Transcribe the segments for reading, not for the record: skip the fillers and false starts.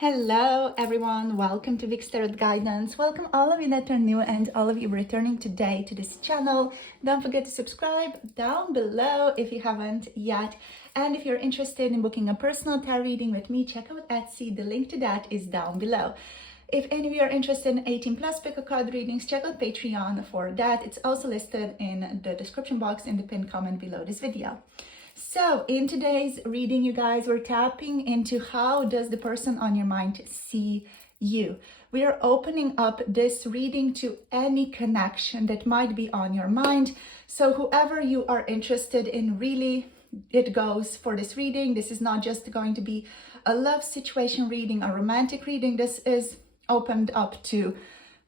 Hello everyone, welcome to Vic's Tarot Guidance. Welcome all of you that are new and all of you returning today to this channel. Don't forget to subscribe down below if you haven't yet. And if you're interested in booking a personal tarot reading with me, check out Etsy. The link to that is down below. If any of you are interested in 18 plus pick a card readings, check out Patreon for that. It's also listed in the description box in the pinned comment below this video. So in today's reading, you guys, we're tapping into how does the person on your mind see you. We are opening up this reading to any connection that might be on your mind. So whoever you are interested in, really, it goes for this reading. This is not just going to be a love situation reading, a romantic reading. This is opened up to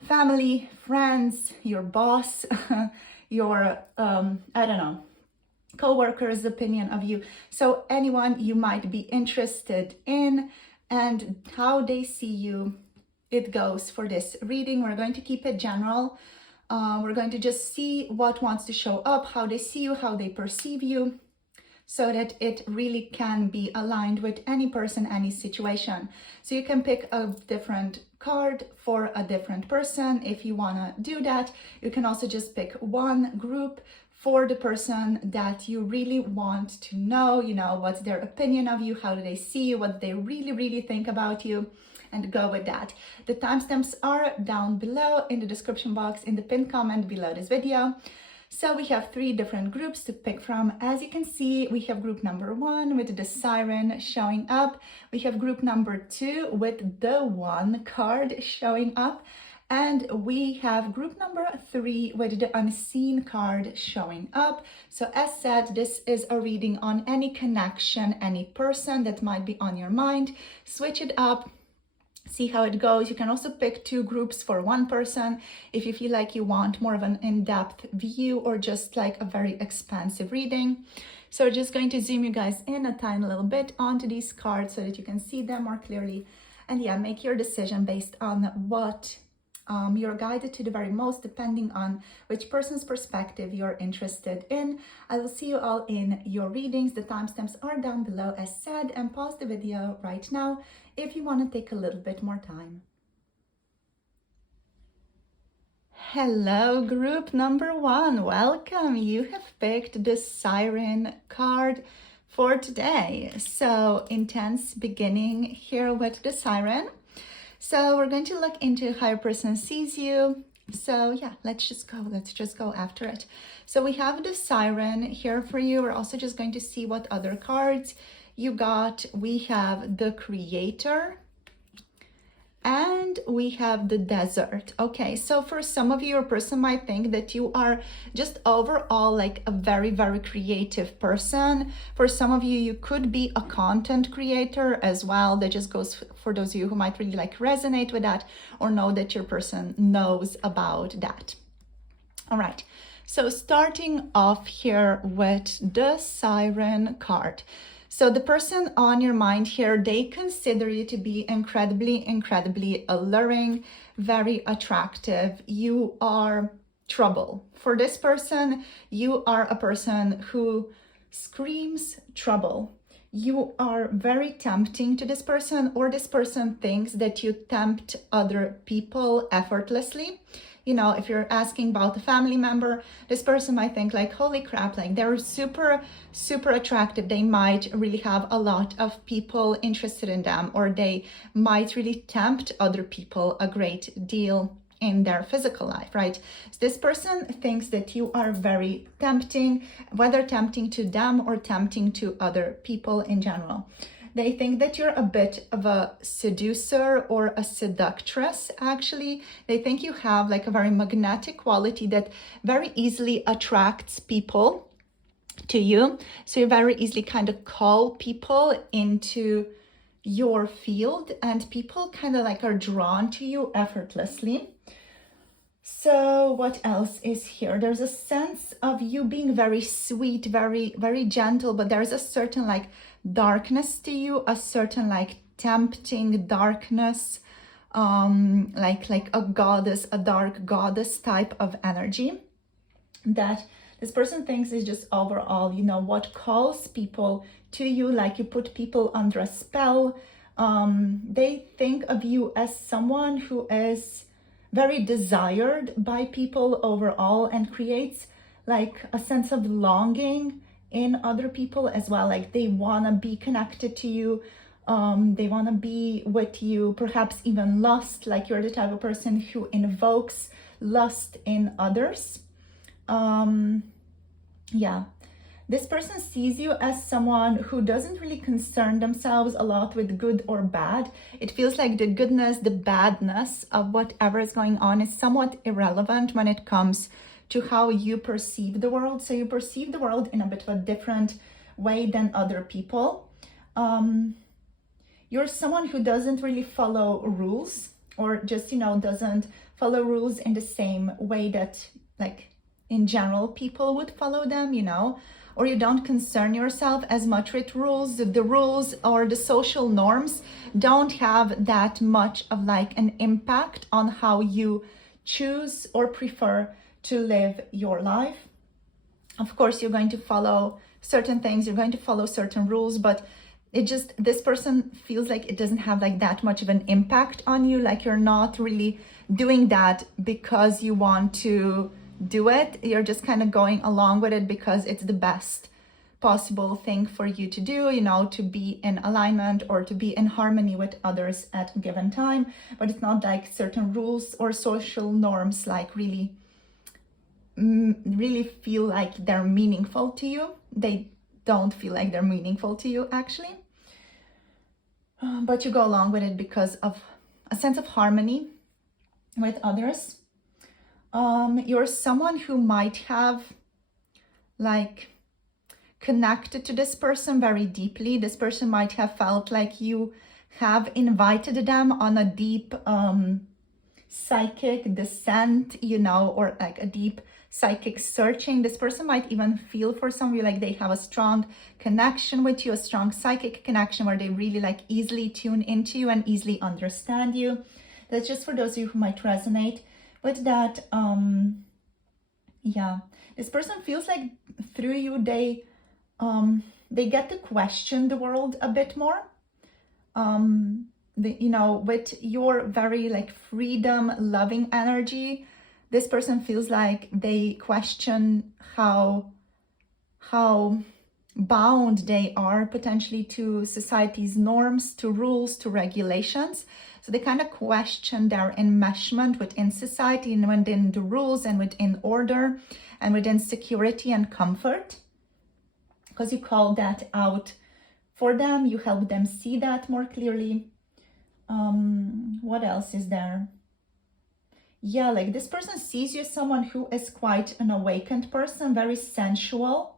family, friends, your boss, your, I don't know, co-worker's opinion of you. So anyone you might be interested in and how they see you, it goes for this reading. We're going to keep it general. We're going to just see what wants to show up, how they see you, how they perceive you, so that it really can be aligned with any person, any situation. So you can pick a different card for a different person if you want to do that. You can also just pick one group for the person that you really want to know, what's their opinion of you, how do they see you, what they really think about you, and go with that. The timestamps are down below in the description box in the pinned comment below this video. So we have 3 different groups to pick from. As you can see, we have group number 1 with the Siren showing up. We have group number 2 with the 1 card showing up. And we have group number 3 with the unseen card showing up. So as said, this is a reading on any connection, any person that might be on your mind. Switch it up, see how it goes. You can also pick 2 groups for one person if you feel like you want more of an in-depth view or just like a very expansive reading. So we're just going to zoom you guys in a tiny little bit onto these cards so that you can see them more clearly. And yeah, make your decision based on what you're guided to the very most, depending on which person's perspective you're interested in. I will see you all in your readings. The timestamps are down below as said, and pause the video right now if you want to take a little bit more time. Hello, group number 1. Welcome. You have picked the Siren card for today. So intense beginning here with the Siren. So we're going to look into how your person sees you. So yeah, let's just go after it. So we have the Siren here for you. We're also just going to see what other cards you got. We have the Creator and we have the Desert. Okay, so for some of you, your person might think that you are just overall like a very creative person. For some of you, you could be a content creator as well. That just goes for those of you who might really like resonate with that or know that your person knows about that. All right, so starting off here with the Siren card. So the person on your mind here, they consider you to be incredibly alluring, very attractive. You are trouble. For this person, you are a person who screams trouble. You are very tempting to this person, or this person thinks that you tempt other people effortlessly. If you're asking about a family member, this person might think like, holy crap, like they're super attractive. They might really have a lot of people interested in them, or they might really tempt other people a great deal in their physical life, right? So this person thinks that you are very tempting, whether tempting to them or tempting to other people in general. They think that you're a bit of a seducer or a seductress, actually. They think you have like a very magnetic quality that very easily attracts people to you. So you very easily kind of call people into your field, and people kind of like are drawn to you effortlessly. So what else is here? There's a sense of you being very sweet, very gentle, but there's a certain like darkness to you, a certain like tempting darkness, like a goddess, a dark goddess type of energy that this person thinks is just overall, what calls people to you, like you put people under a spell, They think of you as someone who is very desired by people overall and creates like a sense of longing in other people as well. Like they want to be connected to you. They want to be with you, perhaps even lust, like you're the type of person who invokes lust in others. Yeah. This person sees you as someone who doesn't really concern themselves a lot with good or bad. It feels like the goodness, the badness of whatever is going on is somewhat irrelevant when it comes to how you perceive the world. So you perceive the world in a bit of a different way than other people. You're someone who doesn't really follow rules, or just, doesn't follow rules in the same way that, like, in general, people would follow them, or you don't concern yourself as much with rules. The rules or the social norms don't have that much of like an impact on how you choose or prefer to live your life. Of course, you're going to follow certain things, you're going to follow certain rules, but this person feels like it doesn't have like that much of an impact on you. Like you're not really doing that because you want to do it. You're just kind of going along with it because it's the best possible thing for you to do, to be in alignment or to be in harmony with others at a given time. But it's not like certain rules or social norms like really feel like they're meaningful to you. They don't feel like they're meaningful to you actually, but you go along with it because of a sense of harmony with others. You're someone who might have like connected to this person very deeply. This person might have felt like you have invited them on a deep psychic descent, or like a deep psychic searching. This person might even feel for some of you like they have a strong connection with you, a strong psychic connection where they really like easily tune into you and easily understand you. That's just for those of you who might resonate with that. Yeah, this person feels like through you they get to question the world a bit more. With your very like freedom loving energy, this person feels like they question how bound they are potentially to society's norms, to rules, to regulations. So they kind of question their enmeshment within society and within the rules and within order and within security and comfort, because you call that out for them. You help them see that more clearly. What else is there? Yeah, like this person sees you as someone who is quite an awakened person, very sensual.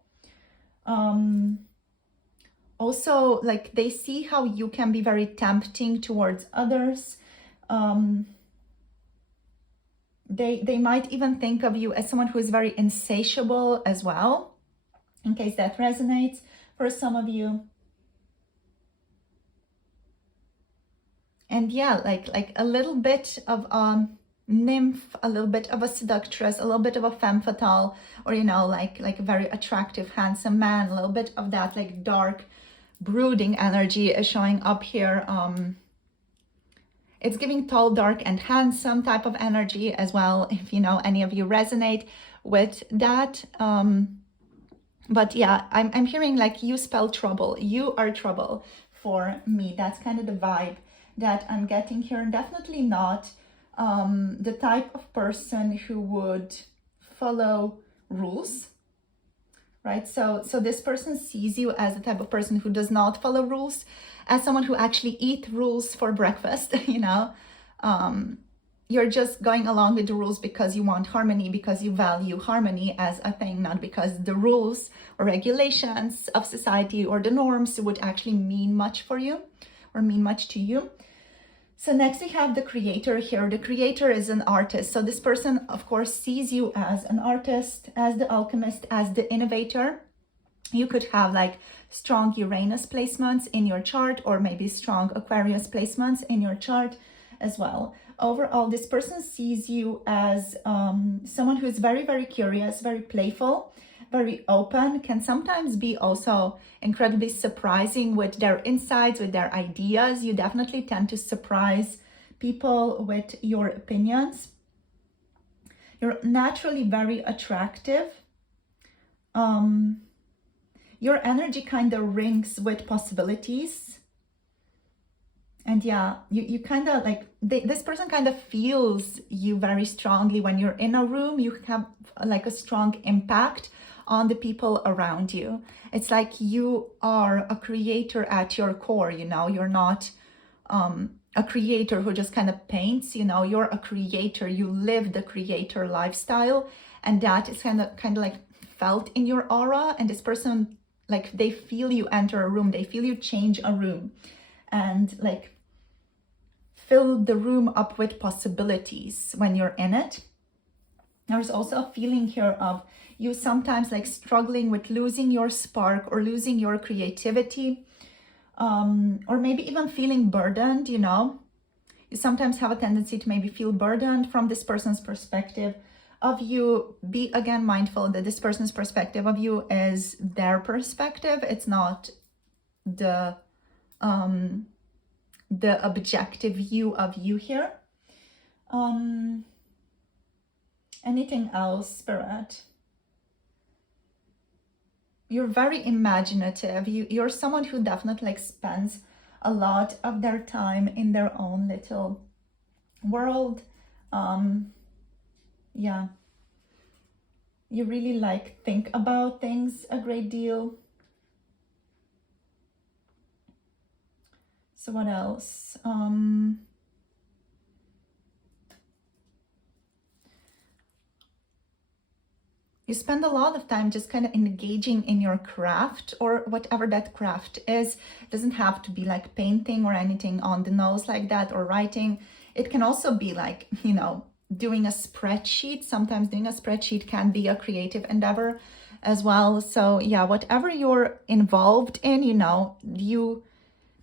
Also, like they see how you can be very tempting towards others. They might even think of you as someone who is very insatiable as well, in case that resonates for some of you. And yeah, like a little bit of nymph, a little bit of a seductress, a little bit of a femme fatale, or like a very attractive, handsome man. A little bit of that like dark, brooding energy is showing up here. It's giving tall, dark, and handsome type of energy as well, if any of you resonate with that. But yeah, I'm hearing like you spell trouble. You are trouble for me. That's kind of the vibe that I'm getting here. Definitely not the type of person who would follow rules, right? So this person sees you as the type of person who does not follow rules, as someone who actually eat rules for breakfast. You're just going along with the rules because you want harmony, because you value harmony as a thing, not because the rules or regulations of society or the norms would actually mean much for you or mean much to you. So next we have the creator here. The creator is an artist. So this person, of course, sees you as an artist, as the alchemist, as the innovator. You could have like strong Uranus placements in your chart, or maybe strong Aquarius placements in your chart as well. Overall, this person sees you as someone who is very, very curious, very playful, very open, can sometimes be also incredibly surprising with their insights, with their ideas. You definitely tend to surprise people with your opinions. You're naturally very attractive. Your energy kind of rings with possibilities. And yeah, you kind of like, this person kind of feels you very strongly when you're in a room. You have like a strong impact on the people around you. It's like you are a creator at your core, you know, you're not a creator who just kind of paints, you know, you're a creator, you live the creator lifestyle, and that is kind of like felt in your aura. And this person, like, they feel you enter a room, they feel you change a room, and like fill the room up with possibilities when you're in it. There's also a feeling here of you sometimes like struggling with losing your spark or losing your creativity, or maybe even feeling burdened, you know. You sometimes have a tendency to maybe feel burdened from this person's perspective of you. Be again mindful that this person's perspective of you is their perspective. It's not the objective view of you here. Anything else, Spirit? You're very imaginative. You're someone who definitely like spends a lot of their time in their own little world. Yeah. You really like think about things a great deal. So what else? You spend a lot of time just kind of engaging in your craft, or whatever that craft is. It doesn't have to be like painting or anything on the nose like that, or writing. It can also be like, you know, doing a spreadsheet. Sometimes doing a spreadsheet can be a creative endeavor as well. So yeah, whatever you're involved in, you know, you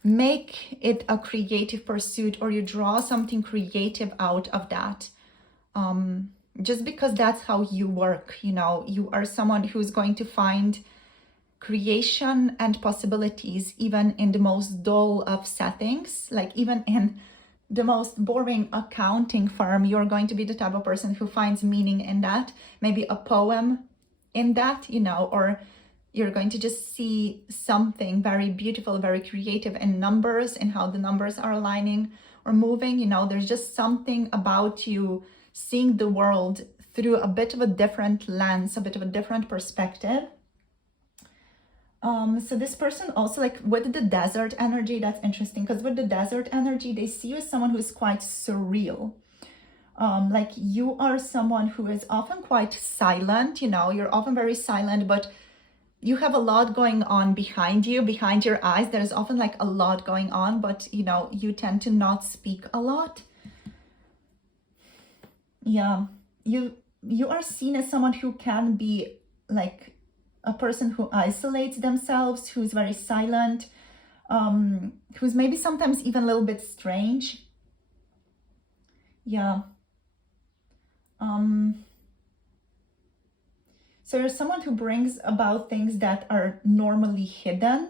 make it a creative pursuit, or you draw something creative out of that. Just because that's how you work, you know, you are someone who's going to find creation and possibilities even in the most dull of settings. Like even in the most boring accounting firm, you're going to be the type of person who finds meaning in that, maybe a poem in that, you know, or you're going to just see something very beautiful, very creative in numbers, and how the numbers are aligning or moving. You know, there's just something about you seeing the world through a bit of a different lens, a bit of a different perspective. So this person also, like with the desert energy, that's interesting, because with the desert energy, they see you as someone who is quite surreal. Like you are someone who is often quite silent, you know, you're often very silent, but you have a lot going on behind you, behind your eyes. There's often like a lot going on, but you know, you tend to not speak a lot. Yeah, you are seen as someone who can be like a person who isolates themselves, who's very silent, who's maybe sometimes even a little bit strange. Yeah. So you're someone who brings about things that are normally hidden.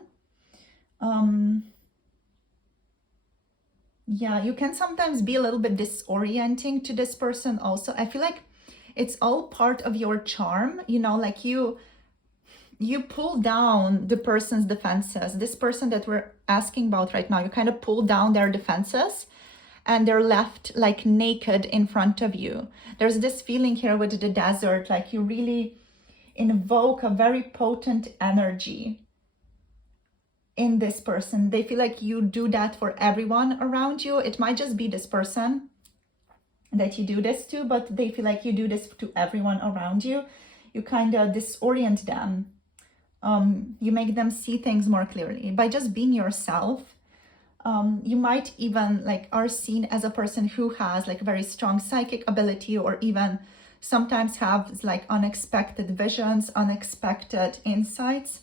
Yeah, you can sometimes be a little bit disorienting to this person also. I feel like it's all part of your charm, you know, like you pull down the person's defenses. This person that we're asking about right now, you kind of pull down their defenses, and they're left like naked in front of you. There's this feeling here with the desert, like you really invoke a very potent energy in this person. They feel like you do that for everyone around you. It might just be this person that you do this to, but they feel like you do this to everyone around you. You kind of disorient them. You make them see things more clearly by just being yourself. You might even like are seen as a person who has like very strong psychic ability, or even sometimes have like unexpected visions, unexpected insights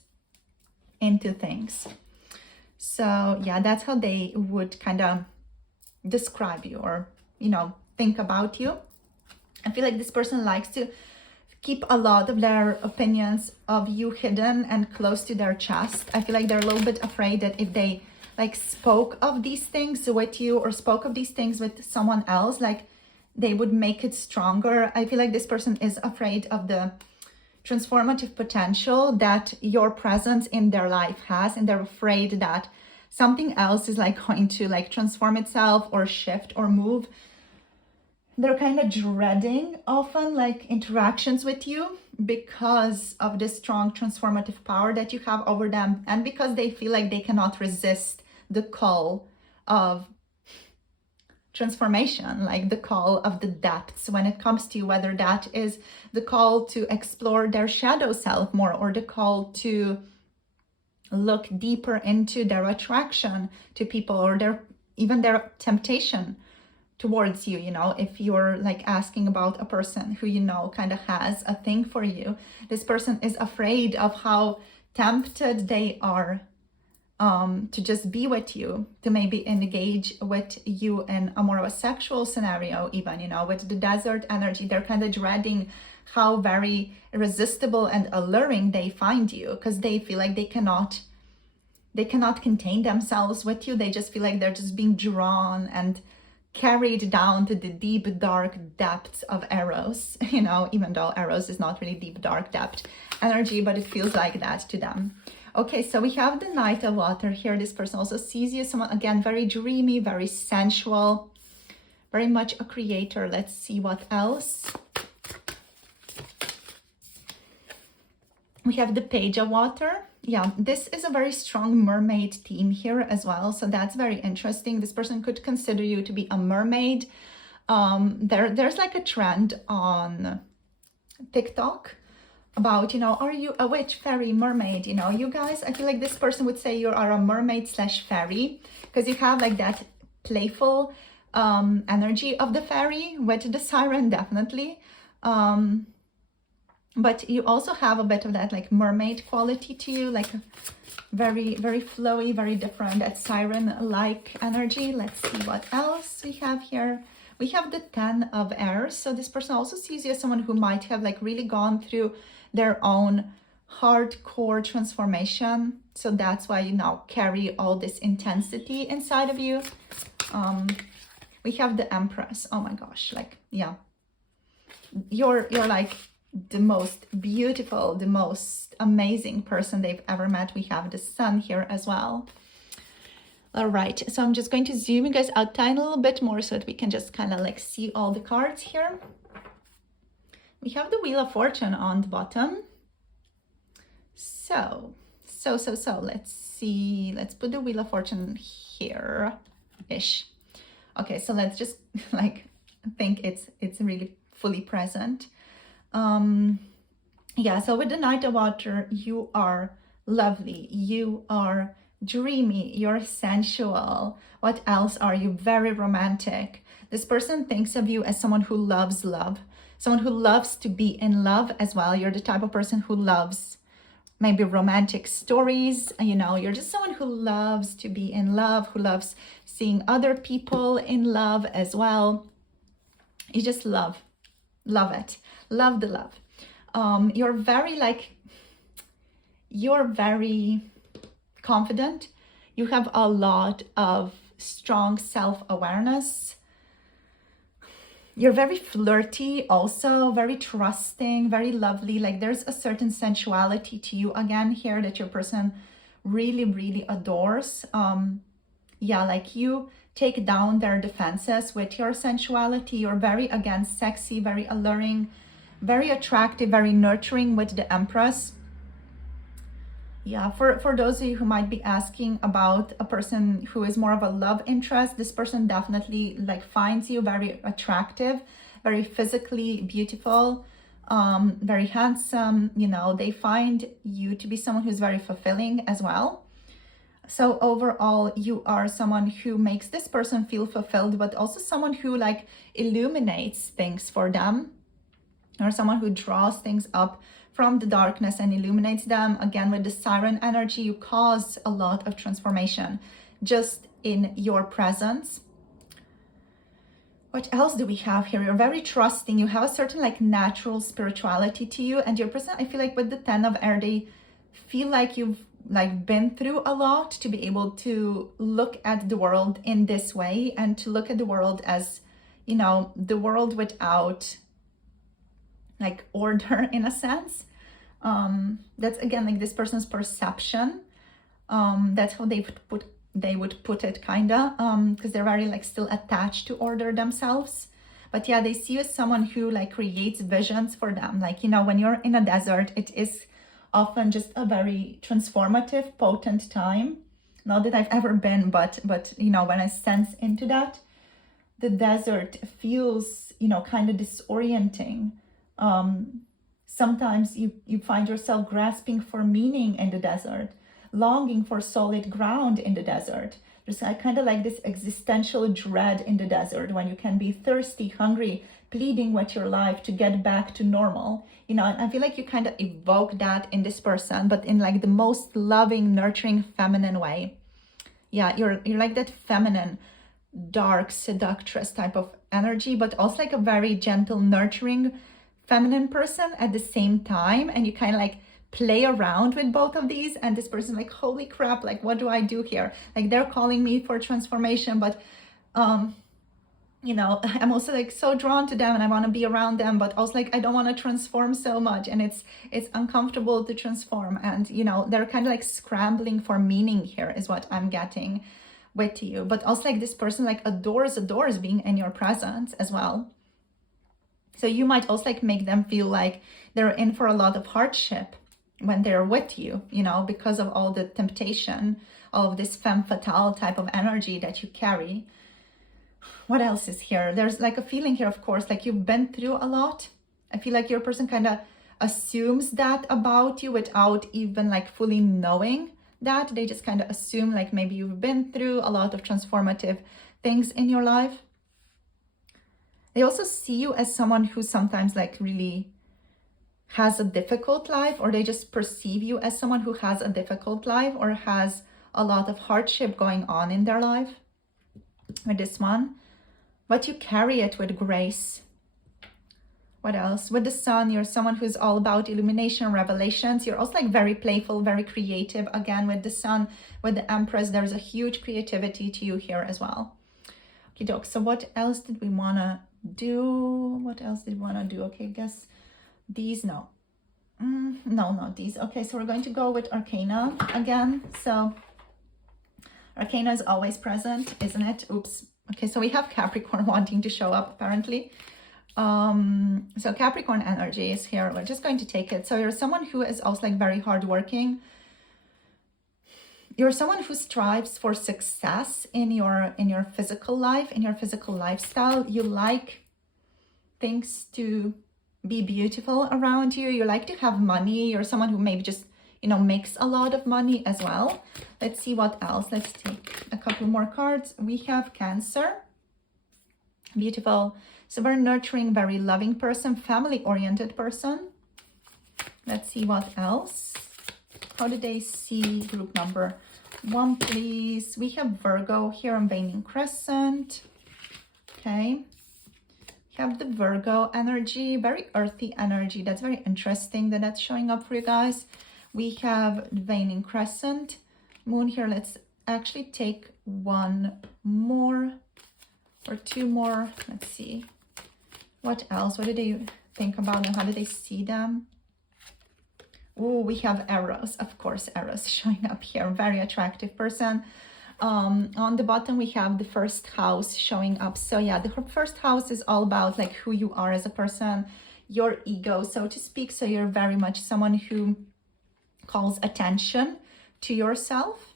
into things. So yeah, that's how they would kind of describe you, or, you know, think about you. I feel like this person likes to keep a lot of their opinions of you hidden and close to their chest. I feel like they're a little bit afraid that if they like spoke of these things with you or spoke of these things with someone else, like they would make it stronger. I feel like this person is afraid of the transformative potential that your presence in their life has, and they're afraid that something else is like going to like transform itself or shift or move. They're kind of dreading often like interactions with you because of the strong transformative power that you have over them, and because they feel like they cannot resist the call of transformation, like the call of the depths when it comes to you, whether that is the call to explore their shadow self more, or the call to look deeper into their attraction to people, or even their temptation towards you. You know, if you're like asking about a person who, you know, kind of has a thing for you, this person is afraid of how tempted they are to just be with you, to maybe engage with you in a more of a sexual scenario, even, you know, with the desert energy. They're kind of dreading how very irresistible and alluring they find you, because they feel like they cannot contain themselves with you. They just feel like they're just being drawn and carried down to the deep, dark depths of Eros, you know, even though Eros is not really deep, dark depth energy, but it feels like that to them. Okay, so we have the Knight of Water here. This person also sees you, someone, again, very dreamy, very sensual, very much a creator. Let's see what else. We have the Page of Water. Yeah, this is a very strong mermaid theme here as well. So that's very interesting. This person could consider you to be a mermaid. There's like a trend on TikTok about, you know, are you a witch, fairy, mermaid? You know, you guys, I feel like this person would say you are a mermaid slash fairy, because you have like that playful energy of the fairy with the siren, definitely. But you also have a bit of that like mermaid quality to you, like very, very flowy, very different, that siren-like energy. Let's see what else we have here. We have the Ten of Airs. So this person also sees you as someone who might have like really gone through their own hardcore transformation. So that's why you now carry all this intensity inside of you. We have the Empress. Oh my gosh, like, yeah. You're like the most beautiful, the most amazing person they've ever met. We have the Sun here as well. All right, so I'm just going to zoom you guys out tiny a little bit more so that we can just kind of like see all the cards here. We have the Wheel of Fortune on the bottom. So let's see. Let's put the Wheel of Fortune here-ish. Okay, so let's just like think it's really fully present. Yeah, so with the Knight of Water, you are lovely. You are dreamy, you're sensual. What else are you? Very romantic. This person thinks of you as someone who loves love, someone who loves to be in love as well. You're the type of person who loves maybe romantic stories, you know, you're just someone who loves to be in love, who loves seeing other people in love as well. You just love it, love the love. You're very confident. You have a lot of strong self-awareness. You're very flirty, also very trusting, very lovely. Like there's a certain sensuality to you again here that your person really, really adores. Yeah, like you take down their defenses with your sensuality. You're very, again, sexy, very alluring, very attractive, very nurturing with the Empress. Yeah, for those of you who might be asking about a person who is more of a love interest, this person definitely like finds you very attractive, very physically beautiful, very handsome. You know, they find you to be someone who's very fulfilling as well. So overall, you are someone who makes this person feel fulfilled, but also someone who like illuminates things for them, or someone who draws things up from the darkness and illuminates them. Again, with the Siren energy, you cause a lot of transformation just in your presence. What else do we have here? You're very trusting. You have a certain like natural spirituality to you, and your person, I feel like with the 10 of air, they feel like you've like been through a lot to be able to look at the world in this way, and to look at the world as, you know, the world without like order in a sense. That's again like this person's perception. That's how they would put it, kinda, because they're very like still attached to order themselves. But yeah, they see you as someone who like creates visions for them. Like, you know, when you're in a desert, it is often just a very transformative, potent time. Not that I've ever been, but you know, when I sense into that, the desert feels, you know, kind of disorienting. Sometimes you find yourself grasping for meaning in the desert, longing for solid ground in the desert. There's kind of like this existential dread in the desert when you can be thirsty, hungry, pleading with your life to get back to normal. You know, and I feel like you kind of evoke that in this person, but in like the most loving, nurturing, feminine way. Yeah, you're like that feminine, dark, seductress type of energy, but also like a very gentle, nurturing, feminine person at the same time. And you kind of like play around with both of these, and this person like, holy crap, like what do I do here? Like they're calling me for transformation, but you know, I'm also like so drawn to them and I want to be around them, but also like I don't want to transform so much, and it's uncomfortable to transform. And you know, they're kind of like scrambling for meaning here is what I'm getting with you. But also like this person like adores being in your presence as well. So you might also like make them feel like they're in for a lot of hardship when they're with you, you know, because of all the temptation, all of this femme fatale type of energy that you carry. What else is here? There's like a feeling here, of course, like you've been through a lot. I feel like your person kind of assumes that about you without even like fully knowing that. They just kind of assume like maybe you've been through a lot of transformative things in your life. They also see you as someone who sometimes like really has a difficult life, or they just perceive you as someone who has a difficult life or has a lot of hardship going on in their life with this one. But you carry it with grace. What else? With the sun, you're someone who's all about illumination, revelations. You're also like very playful, very creative. Again, with the sun, with the Empress, there's a huge creativity to you here as well. Okay, doke. So what else did we want to do? Okay, I guess these, no, not these. Okay, so we're going to go with Arcana again. So Arcana is always present, isn't it? Oops. Okay, so we have Capricorn wanting to show up apparently. So Capricorn energy is here. We're just going to take it. So you're someone who is also like very hardworking. You're someone who strives for success in your physical life, in your physical lifestyle. You like things to be beautiful around you. You like to have money. You're someone who maybe just, you know, makes a lot of money as well. Let's see what else. Let's take a couple more cards. We have Cancer. Beautiful. So very nurturing, very loving person, family-oriented person. Let's see what else. How do they see group number 1, please? We have Virgo here on Waning Crescent. Okay. We have the Virgo energy, very earthy energy. That's very interesting that that's showing up for you guys. We have Waning Crescent moon here. Let's actually take one more or two more. Let's see. What else? What do they think about them? How do they see them? Oh, we have Eros, of course, Eros showing up here. Very attractive person. On the bottom, we have the first house showing up. So yeah, the first house is all about like who you are as a person, your ego, so to speak. So you're very much someone who calls attention to yourself.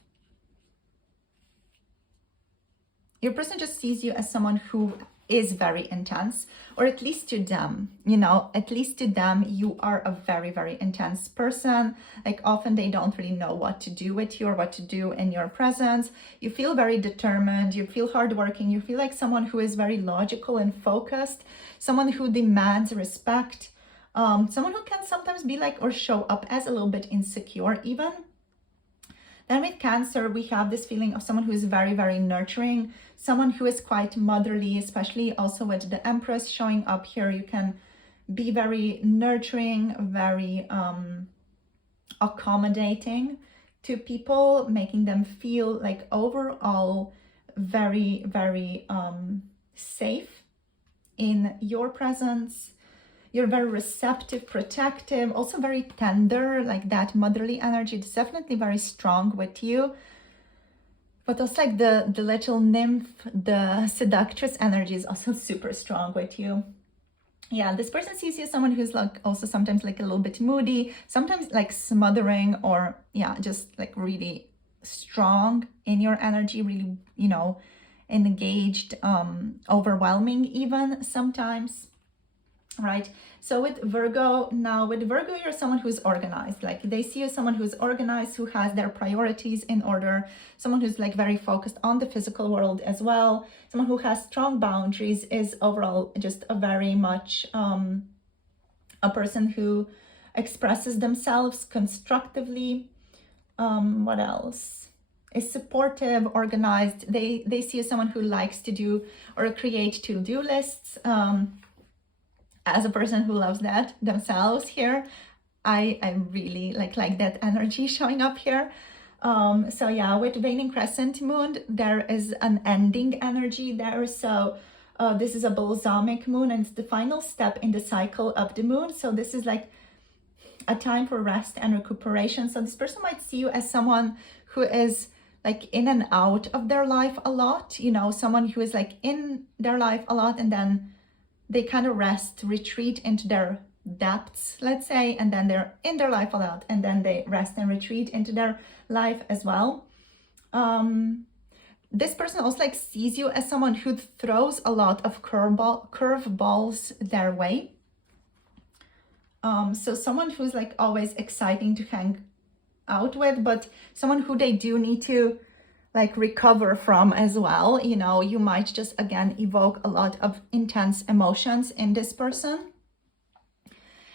Your person just sees you as someone who is very intense, or at least to them, you know, at least to them, you are a very, very intense person. Like often they don't really know what to do with you or what to do in your presence. You feel very determined, you feel hardworking, you feel like someone who is very logical and focused, someone who demands respect, someone who can sometimes be like, or show up as a little bit insecure even. Then with Cancer, we have this feeling of someone who is very, very nurturing, someone who is quite motherly, especially also with the Empress showing up here. You can be very nurturing, very accommodating to people, making them feel like overall very, very safe in your presence. You're very receptive, protective, also very tender, like that motherly energy. It's definitely very strong with you. But also like the little nymph, the seductress energy is also super strong with you. Yeah, this person sees you as someone who's like also sometimes like a little bit moody, sometimes like smothering, or yeah, just like really strong in your energy, really, you know, engaged, overwhelming even sometimes. Right. So with Virgo, you're someone who's organized. Like they see you as someone who's organized, who has their priorities in order, someone who's like very focused on the physical world as well, someone who has strong boundaries, is overall just a very much a person who expresses themselves constructively. What else? Is supportive, organized. They see you as someone who likes to do or create to-do lists. As a person who loves that themselves here, I really like that energy showing up here. So yeah, with waning crescent moon, there is an ending energy there. So this is a balsamic moon, and it's the final step in the cycle of the moon. So this is like a time for rest and recuperation. So this person might see you as someone who is like in and out of their life a lot, you know, someone who is like in their life a lot, and then they kind of rest, retreat into their depths, let's say, and then they're in their life a lot, and then they rest and retreat into their life as well. This person also like sees you as someone who throws a lot of curveballs their way. So someone who's like always exciting to hang out with, but someone who they do need to like recover from as well. You know, you might just again evoke a lot of intense emotions in this person.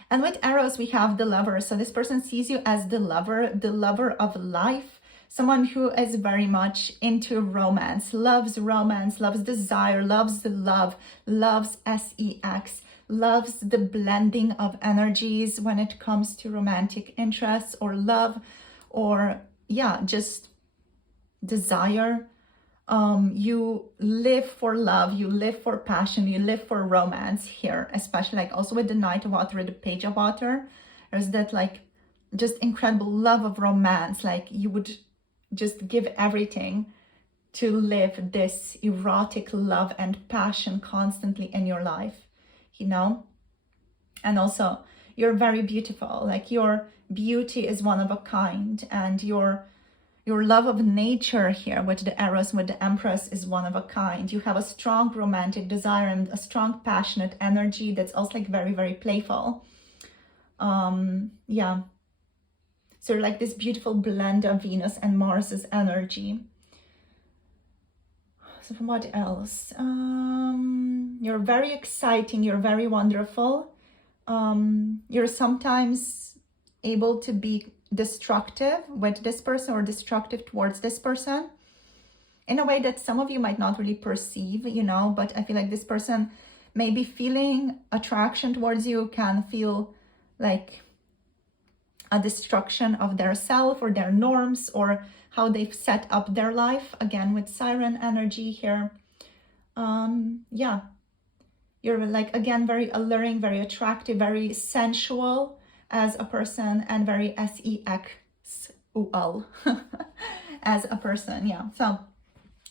And with arrows, we have the Lover. So this person sees you as the lover of life, someone who is very much into romance, loves desire, loves the love, loves sex, loves the blending of energies when it comes to romantic interests or love, or yeah, just desire. You live for love, you live for passion, you live for romance here, especially like also with the Knight of Water, the Page of Water. There's that like just incredible love of romance, like you would just give everything to live this erotic love and passion constantly in your life, you know. And also you're very beautiful, like your beauty is one of a kind, and your love of nature here with the arrows, with the Empress, is one of a kind. You have a strong romantic desire and a strong passionate energy that's also like very, very playful. Yeah. So like this beautiful blend of Venus and Mars's energy. So from what else? You're very exciting. You're very wonderful. You're sometimes able to be destructive with this person or destructive towards this person in a way that some of you might not really perceive, you know, but I feel like this person may be feeling attraction towards you, can feel like a destruction of their self or their norms or how they've set up their life, again with Siren energy here. Yeah, you're like, again, very alluring, very attractive, very sensual as a person, and very sexual as a person. Yeah, so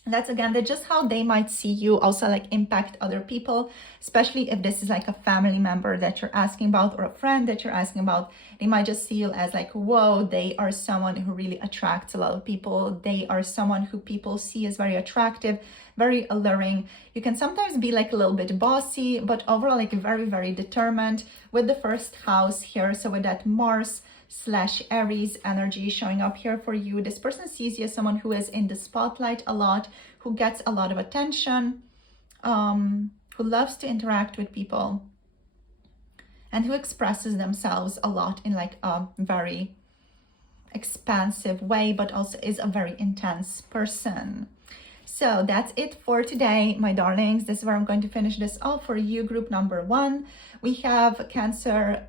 that's again, that's just how they might see you also like impact other people, especially if this is like a family member that you're asking about or a friend that you're asking about. They might just see you as like, whoa, they are someone who really attracts a lot of people. They are someone who people see as very attractive, very alluring. You can sometimes be like a little bit bossy, but overall like very, very determined with the first house here. So with that Mars/Aries energy showing up here for you, this person sees you as someone who is in the spotlight a lot, who gets a lot of attention, who loves to interact with people, and who expresses themselves a lot in like a very expansive way, but also is a very intense person. So that's it for today, my darlings. This is where I'm going to finish this off for you. Group number 1, we have Cancer,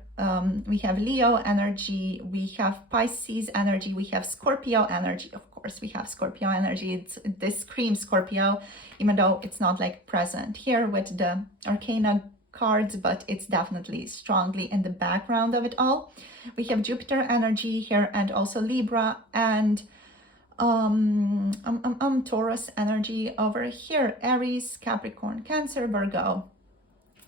we have Leo energy, we have Pisces energy, we have Scorpio energy. Of course, we have Scorpio energy. This screams Scorpio, even though it's not like present here with the Arcana cards, but it's definitely strongly in the background of it all. We have Jupiter energy here, and also Libra, and Taurus energy over here, Aries, Capricorn, Cancer, Virgo.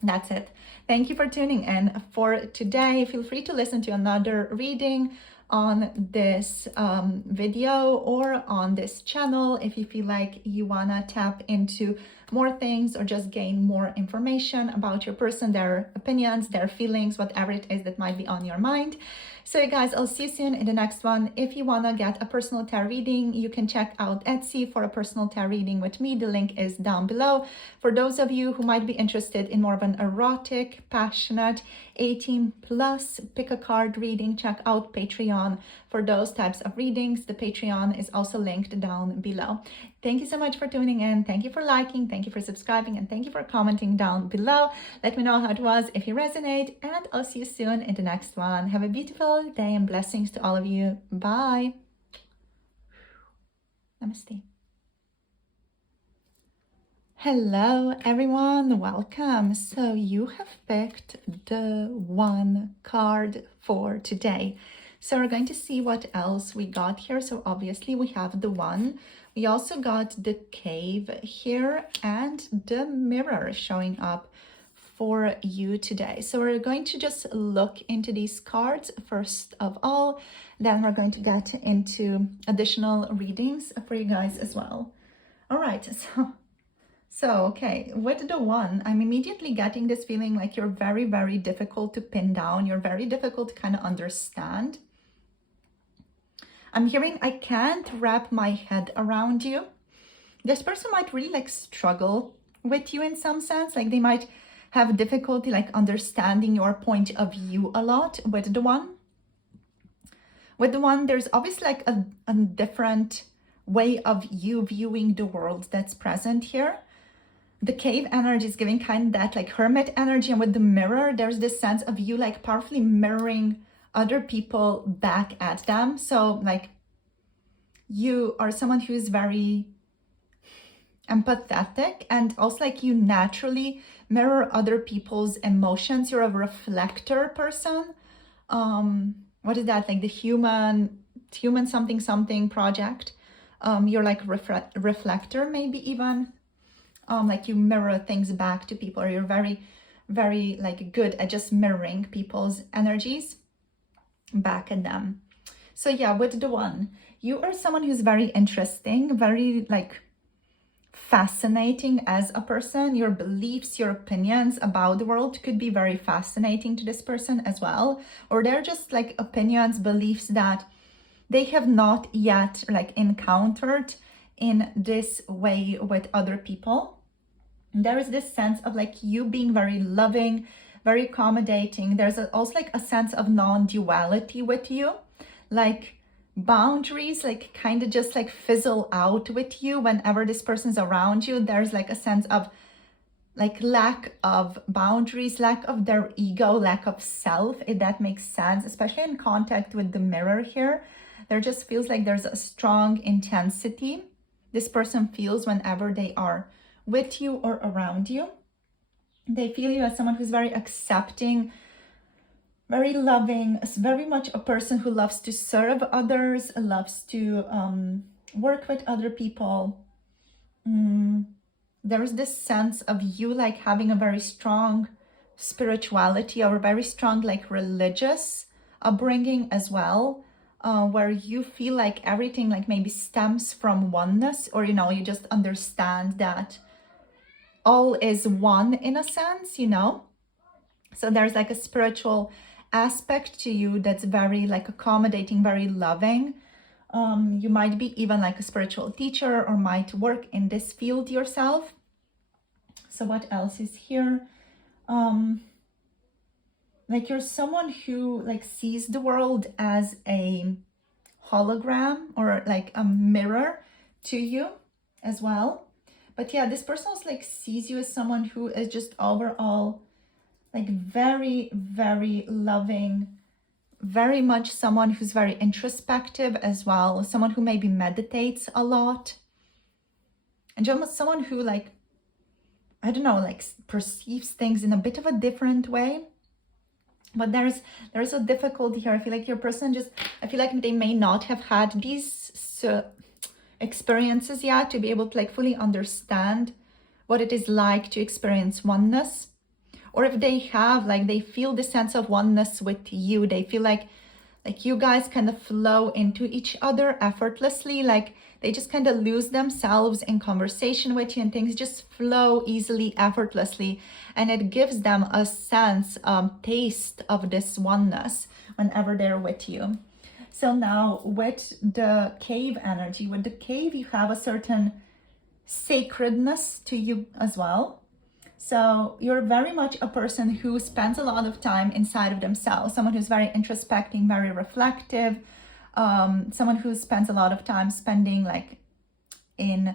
That's it. Thank you for tuning in for today. Feel free to listen to another reading on this video or on this channel if you feel like you wanna tap into more things or just gain more information about your person, their opinions, their feelings, whatever it is that might be on your mind. So you guys, I'll see you soon in the next one. If you wanna get a personal tarot reading, you can check out Etsy for a personal tarot reading with me. The link is down below. For those of you who might be interested in more of an erotic, passionate, 18 plus pick a card reading, check out Patreon for those types of readings. The Patreon is also linked down below. Thank you so much for tuning in. Thank you for liking, thank you for subscribing, and thank you for commenting down below. Let me know how it was, if you resonate, and I'll see you soon in the next one. Have a beautiful day and blessings to all of you. Bye. Namaste. Hello everyone, welcome. So you have picked the 1 card for today. So we're going to see what else we got here. So obviously we have the 1. We also got the cave here and the mirror showing up for you today. So we're going to just look into these cards first of all, then we're going to get into additional readings for you guys as well. All right, so okay, with the 1, I'm immediately getting this feeling like you're very, very difficult to pin down. You're very difficult to kind of understand. I'm hearing I can't wrap my head around you. This person might really like struggle with you in some sense. Like they might have difficulty like understanding your point of view a lot with the 1. With the 1, there's obviously like a different way of you viewing the world that's present here. The cave energy is giving kind of that like hermit energy, and with the mirror, there's this sense of you like powerfully mirroring other people back at them. So like you are someone who is very empathetic, and also like you naturally mirror other people's emotions. You're a reflector person. What is that, like the human something project? You're like reflector, maybe even like you mirror things back to people, or you're very, very like good at just mirroring people's energies back at them. So yeah, with the 1, you are someone who's very interesting, very like fascinating as a person. Your beliefs, your opinions about the world could be very fascinating to this person as well, or they're just like opinions, beliefs that they have not yet like encountered in this way with other people. There is this sense of like you being very loving, very accommodating. There's also like a sense of non-duality with you, like boundaries like kind of just like fizzle out with you whenever this person's around you. There's like a sense of like lack of boundaries, lack of their ego, lack of self, if that makes sense, especially in contact with the mirror here. There just feels like there's a strong intensity this person feels whenever they are with you or around you. They feel you as someone who's very accepting, very loving, very much a person who loves to serve others, loves to work with other people. There's this sense of you like having a very strong spirituality or very strong like religious upbringing as well, where you feel like everything like maybe stems from oneness, or you just understand that all is one in a sense, so there's like a spiritual aspect to you that's very like accommodating, very loving. You might be even like a spiritual teacher or might work in this field yourself. So what else is here? Like you're someone who like sees the world as a hologram or like a mirror to you as well. But yeah, this person also like sees you as someone who is just overall like very, very loving, very much someone who's very introspective as well, someone who maybe meditates a lot, and almost someone who like, I don't know, like perceives things in a bit of a different way. But there's a difficulty here. I feel like your person just, I feel like they may not have had these experiences yet to be able to like fully understand what it is like to experience oneness. Or if they have, like they feel the sense of oneness with you, they feel like you guys kind of flow into each other effortlessly, like they just kind of lose themselves in conversation with you and things just flow easily, effortlessly. And it gives them a sense, taste of this oneness whenever they're with you. So now with the cave energy, with the cave, you have a certain sacredness to you as well. So you're very much a person who spends a lot of time inside of themselves, someone who's very introspecting, very reflective, someone who spends a lot of time spending like in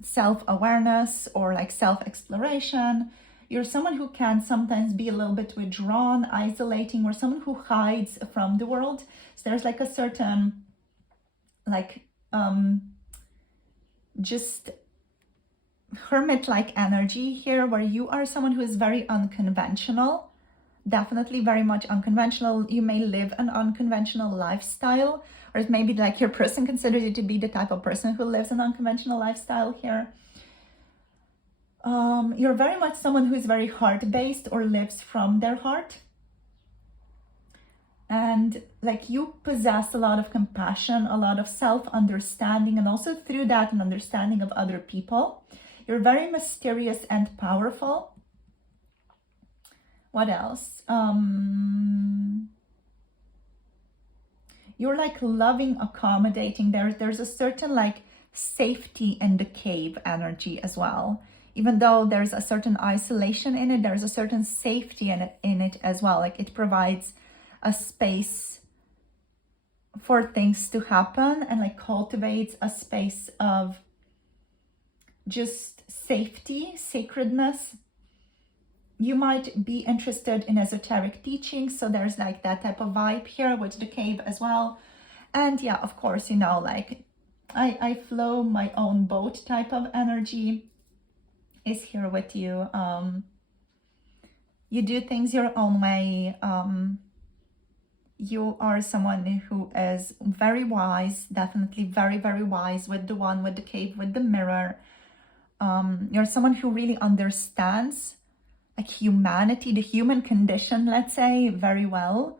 self-awareness or like self-exploration. You're someone who can sometimes be a little bit withdrawn, isolating, or someone who hides from the world. So there's like a certain like just hermit-like energy here, where you are someone who is very unconventional, definitely very much unconventional. You may live an unconventional lifestyle, or it may be like your person considers you to be the type of person who lives an unconventional lifestyle here. You're very much someone who is very heart-based or lives from their heart. And like you possess a lot of compassion, a lot of self-understanding, and also through that an understanding of other people. You're very mysterious and powerful. What else? You're like loving, accommodating. There's a certain like safety in the cave energy as well. Even though there's a certain isolation in it, there's a certain safety in it as well. Like it provides a space for things to happen and like cultivates a space of just safety, sacredness. You might be interested in esoteric teachings, so there's like that type of vibe here with the cave as well. And yeah, of course, you know, like I flow my own boat type of energy is here with you. You do things your own way. You are someone who is very wise, definitely very, very wise, with the one, with the cave, with the mirror. You're someone who really understands like humanity, the human condition, let's say, very well,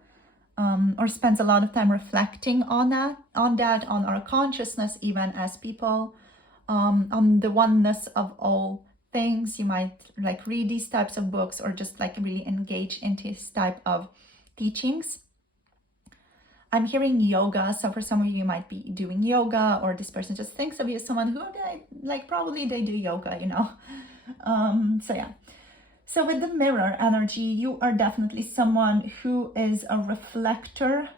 or spends a lot of time reflecting on our consciousness, even as people, on the oneness of all things. You might like read these types of books or just like really engage into this type of teachings. I'm hearing yoga, so for some of you might be doing yoga, or this person just thinks of you as someone who probably they do yoga, you know. So yeah. So with the mirror energy, you are definitely someone who is a reflector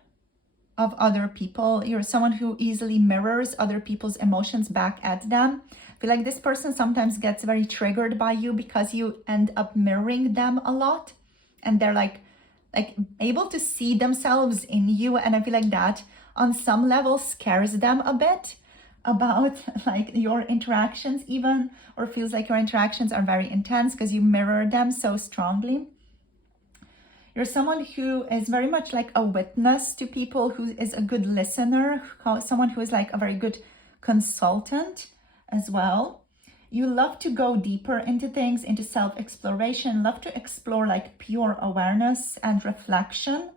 of other people. You're someone who easily mirrors other people's emotions back at them. I feel like this person sometimes gets very triggered by you because you end up mirroring them a lot, and they're like able to see themselves in you. And I feel like that on some level scares them a bit about like your interactions even, or feels like your interactions are very intense because you mirror them so strongly. You're someone who is very much like a witness to people, who is a good listener, someone who is like a very good consultant as well. You love to go deeper into things, into self-exploration, love to explore like pure awareness and reflection.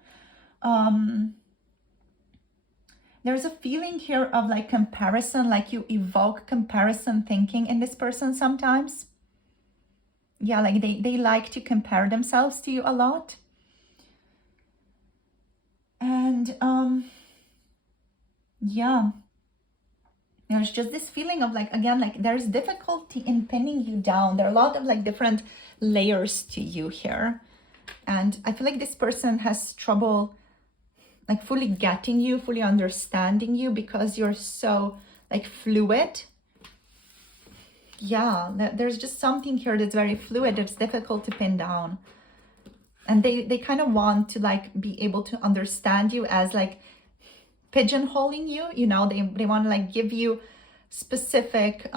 There's a feeling here of like comparison, like you evoke comparison thinking in this person sometimes. Yeah, like they like to compare themselves to you a lot. And yeah. There's just this feeling of like, again, like there's difficulty in pinning you down. There are a lot of like different layers to you here. And I feel like this person has trouble like fully getting you, fully understanding you, because you're so like fluid. Yeah, there's just something here that's very fluid, that's difficult to pin down. And they kind of want to like be able to understand you as like pigeonholing you, you know, they want to like give you specific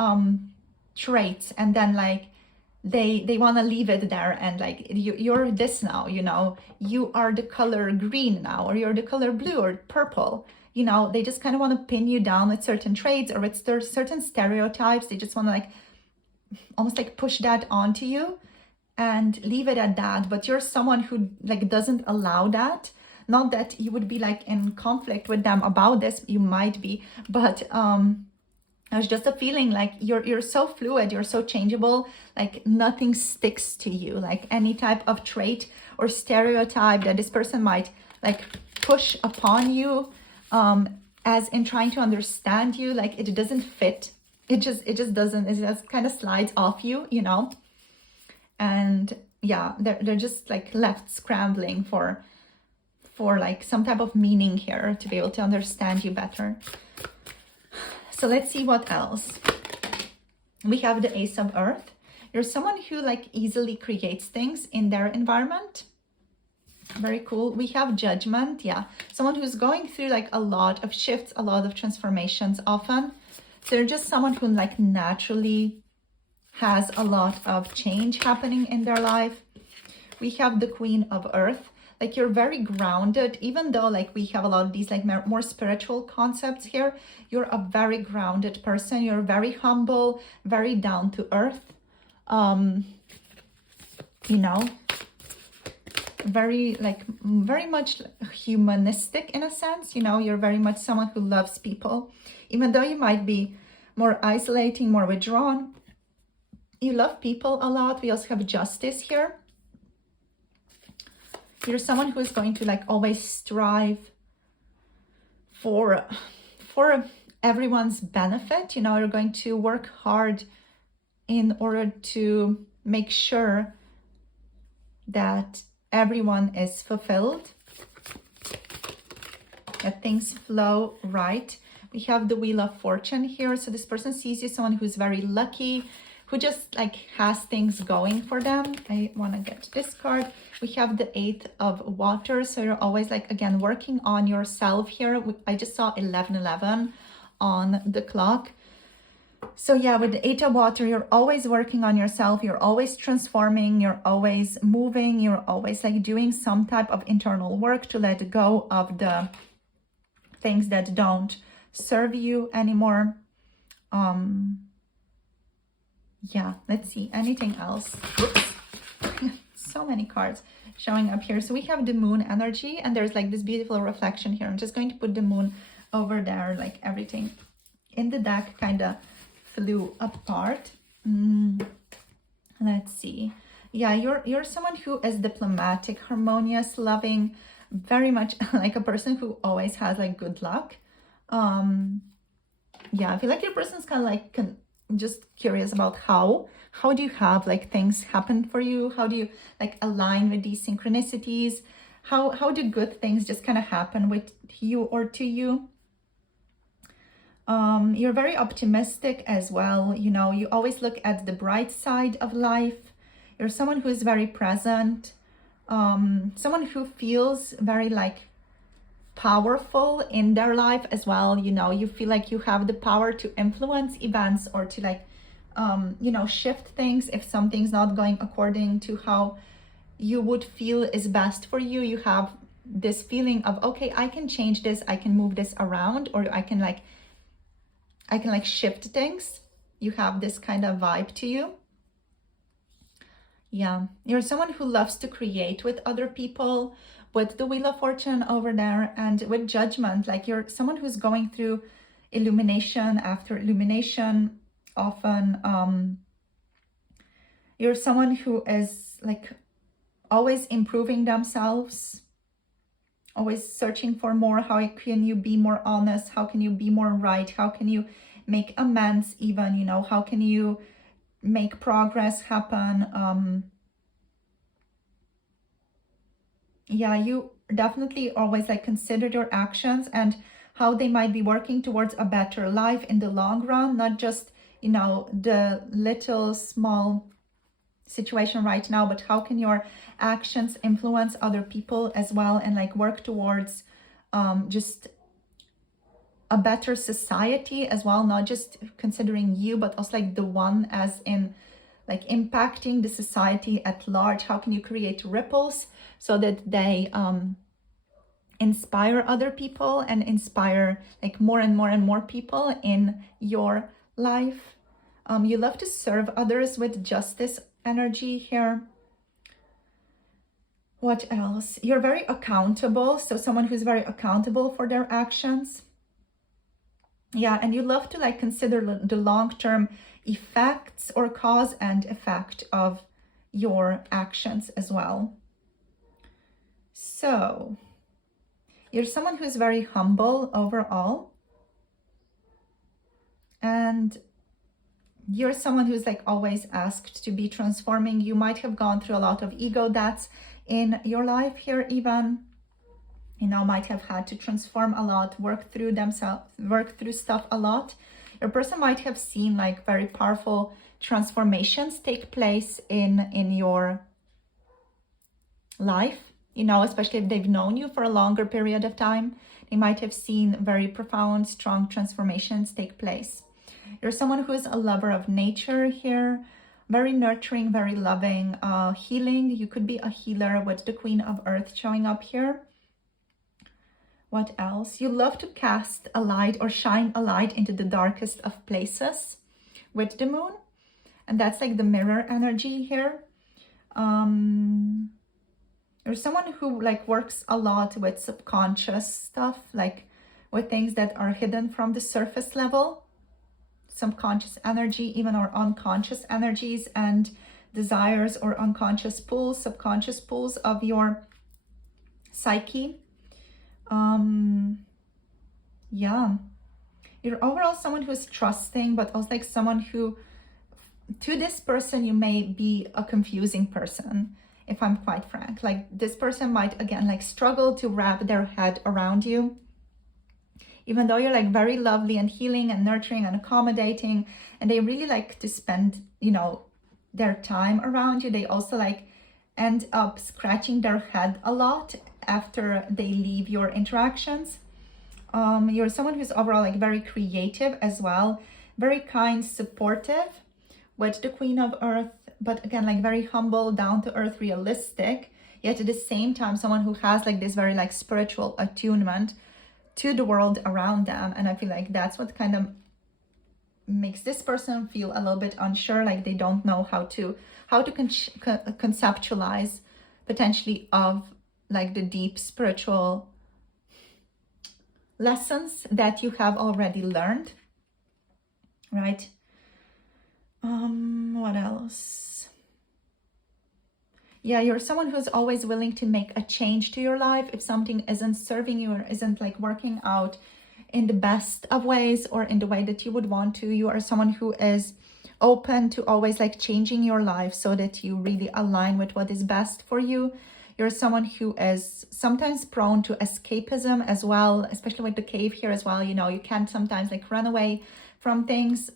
traits, and then like they want to leave it there, and like you're this now, you know, you are the color green now, or you're the color blue or purple, you know. They just kind of want to pin you down with certain traits or with certain stereotypes. They just want to like almost like push that onto you and leave it at that. But you're someone who like doesn't allow that. Not that you would be like in conflict with them about this, you might be, but there's just a feeling like you're so fluid, you're so changeable, like nothing sticks to you. Like any type of trait or stereotype that this person might like push upon you, as in trying to understand you, like it doesn't fit. It just doesn't, it just kind of slides off you, you know. And yeah, they're just like left scrambling for like some type of meaning here to be able to understand you better. So let's see what else. We have the Ace of Earth. You're someone who like easily creates things in their environment. Very cool. We have Judgment. Yeah, someone who's going through like a lot of shifts, a lot of transformations often. So they're just someone who like naturally has a lot of change happening in their life. We have the Queen of Earth. Like you're very grounded, even though like we have a lot of these like more spiritual concepts here. You're a very grounded person. You're very humble, very down to earth. You know, very much humanistic in a sense. You know, you're very much someone who loves people, even though you might be more isolating, more withdrawn. You love people a lot. We also have Justice here. You're someone who is going to like always strive for everyone's benefit. You know, you're going to work hard in order to make sure that everyone is fulfilled, that things flow right. We have the Wheel of Fortune here. So this person sees you someone who's very lucky, who just like has things going for them. I want to get this card. We have the Eight of Water. So you're always like, again, working on yourself here. I just saw 11:11 on the clock. So yeah, with the Eight of Water, you're always working on yourself. You're always transforming. You're always moving. You're always like doing some type of internal work to let go of the things that don't serve you anymore. Yeah, let's see, anything else? Oops. So many cards showing up here. So we have the Moon energy, and there's like this beautiful reflection here. I'm just going to put the Moon over there, like everything in the deck kind of flew apart. Let's see. Yeah, you're someone who is diplomatic, harmonious, loving, very much like a person who always has like good luck. Yeah, I feel like your person's kind of like just curious about how do you have like things happen for you? How do you like align with these synchronicities? How do good things just kind of happen with you or to you? You're very optimistic as well. You know, you always look at the bright side of life. You're someone who is very present, someone who feels very like powerful in their life as well. You know, you feel like you have the power to influence events or to like you know, shift things if something's not going according to how you would feel is best for you. You have this feeling of, okay, I can change this, I can move this around, or I can like shift things. You have this kind of vibe to you. Yeah, you're someone who loves to create with other people, with the Wheel of Fortune over there, and with Judgment. Like you're someone who's going through illumination after illumination often. You're someone who is like always improving themselves, always searching for more. How can you be more honest? How can you be more right? How can you make amends even, you know? How can you make progress happen? Yeah, definitely always like consider your actions and how they might be working towards a better life in the long run, not just, you know, the little small situation right now, but how can your actions influence other people as well, and like work towards just a better society as well, not just considering you, but also like the one as in like impacting the society at large. How can you create ripples so that they inspire other people and inspire like more and more and more people in your life? You love to serve others with justice energy here. What else? You're very accountable, so someone who's very accountable for their actions. Yeah, and you love to like consider the long-term effects or cause and effect of your actions as well. So you're someone who's very humble overall, and you're someone who's like always asked to be transforming. You might have gone through a lot of ego deaths in your life here, even, you know, might have had to transform a lot, work through themselves, work through stuff a lot. Your person might have seen like very powerful transformations take place in your life, you know, especially if they've known you for a longer period of time. They might have seen very profound, strong transformations take place. You're someone who is a lover of nature here, very nurturing, very loving, healing. You could be a healer with the Queen of Earth showing up here. What else? You love to cast a light or shine a light into the darkest of places with the moon. And that's like the mirror energy here. You're someone who like works a lot with subconscious stuff, like with things that are hidden from the surface level. Subconscious energy, even, or unconscious energies and desires, or unconscious pulls, subconscious pulls of your psyche. Yeah, you're overall someone who's trusting, but also like someone who, to this person, you may be a confusing person, if I'm quite frank. Like this person might again like struggle to wrap their head around you, even though you're like very lovely and healing and nurturing and accommodating, and they really like to spend, you know, their time around you. They also like end up scratching their head a lot after they leave your interactions. You're someone who's overall like very creative as well, very kind, supportive with the Queen of Earth, but again, like very humble, down to earth, realistic, yet at the same time, someone who has like this very like spiritual attunement to the world around them. And I feel like that's what kind of makes this person feel a little bit unsure, like they don't know how to conceptualize potentially of like the deep spiritual lessons that you have already learned, right? What else? Yeah, you're someone who's always willing to make a change to your life if something isn't serving you or isn't like working out in the best of ways or in the way that you would want to. You are someone who is open to always like changing your life so that you really align with what is best for you. You're someone who is sometimes prone to escapism as well, especially with the cave here as well. You know, you can sometimes like run away from things,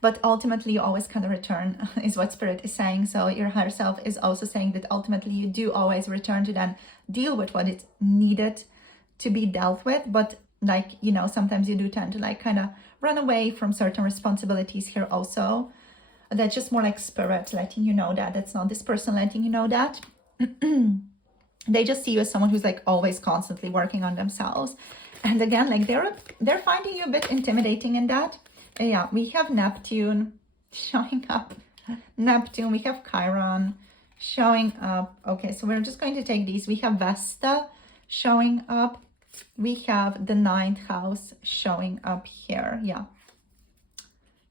but ultimately you always kind of return, is what Spirit is saying. So your higher self is also saying that ultimately you do always return to then deal with what is needed to be dealt with. But like, you know, sometimes you do tend to like kind of run away from certain responsibilities here also. That's just more like Spirit letting you know that. That's not this person letting you know that. They just see you as someone who's like always constantly working on themselves. And again, like they're finding you a bit intimidating in that. Yeah, we have Neptune showing up. Neptune, we have Chiron showing up. Okay, so we're just going to take these. We have Vesta showing up. We have the 9th house showing up here.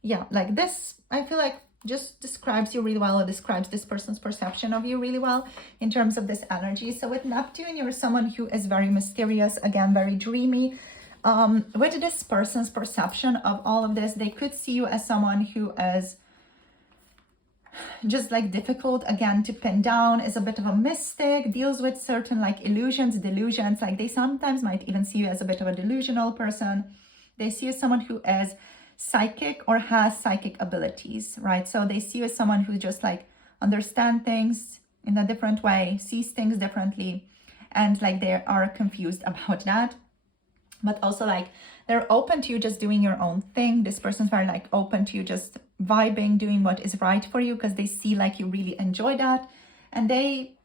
Yeah, like this, I feel like just describes you really well, or describes this person's perception of you really well in terms of this energy. So with Neptune, you're someone who is very mysterious, again, very dreamy. With this person's perception of all of this, they could see you as someone who is just like difficult again to pin down, is a bit of a mystic, deals with certain like illusions, delusions. Like they sometimes might even see you as a bit of a delusional person. They see you as someone who is psychic or has psychic abilities, right? So they see you as someone who just like understand things in a different way, sees things differently, and like they are confused about that. But also like they're open to you just doing your own thing. This person's very like open to you just vibing, doing what is right for you, because they see like you really enjoy that, and they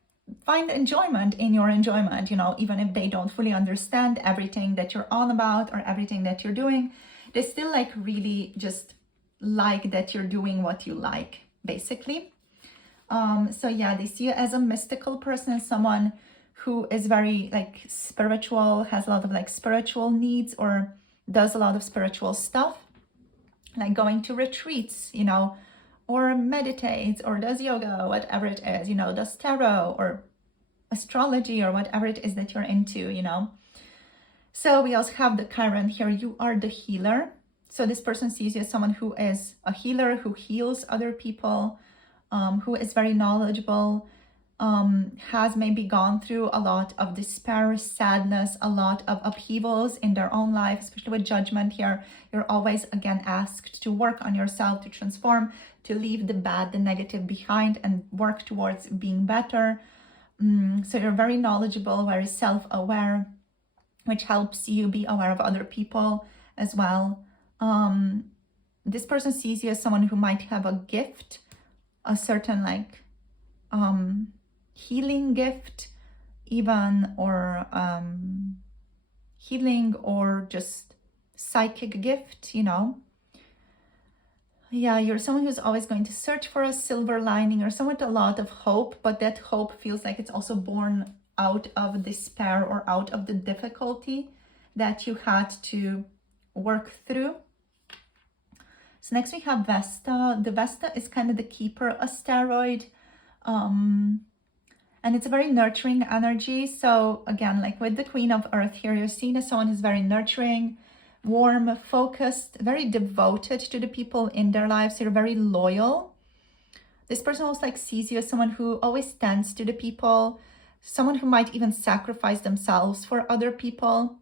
find enjoyment in your enjoyment, you know, even if they don't fully understand everything that you're on about or everything that you're doing. They still like really just like that you're doing what you like, basically. So yeah, they see you as a mystical person, someone who is very like spiritual, has a lot of like spiritual needs, or does a lot of spiritual stuff, like going to retreats, you know, or meditates, or does yoga, whatever it is, you know, does tarot or astrology or whatever it is that you're into, you know. So we also have the Siren here. You are the healer. So this person sees you as someone who is a healer, who heals other people, who is very knowledgeable, has maybe gone through a lot of despair, sadness, a lot of upheavals in their own life, especially with judgment here. You're always again asked to work on yourself, to transform, to leave the bad, the negative behind, and work towards being better. So you're very knowledgeable, very self-aware, which helps you be aware of other people as well. This person sees you as someone who might have a gift, a certain like healing gift even, or healing or just psychic gift, you know. Yeah, you're someone who's always going to search for a silver lining, or someone with a lot of hope, but that hope feels like it's also born out of despair or out of the difficulty that you had to work through. So next we have Vesta. The Vesta is kind of the keeper asteroid, and it's a very nurturing energy. So again, like with the Queen of Earth here, you're seen as someone who's very nurturing, warm, focused, very devoted to the people in their lives. You're very loyal. This person also like sees you as someone who always stands to the people, someone who might even sacrifice themselves for other people,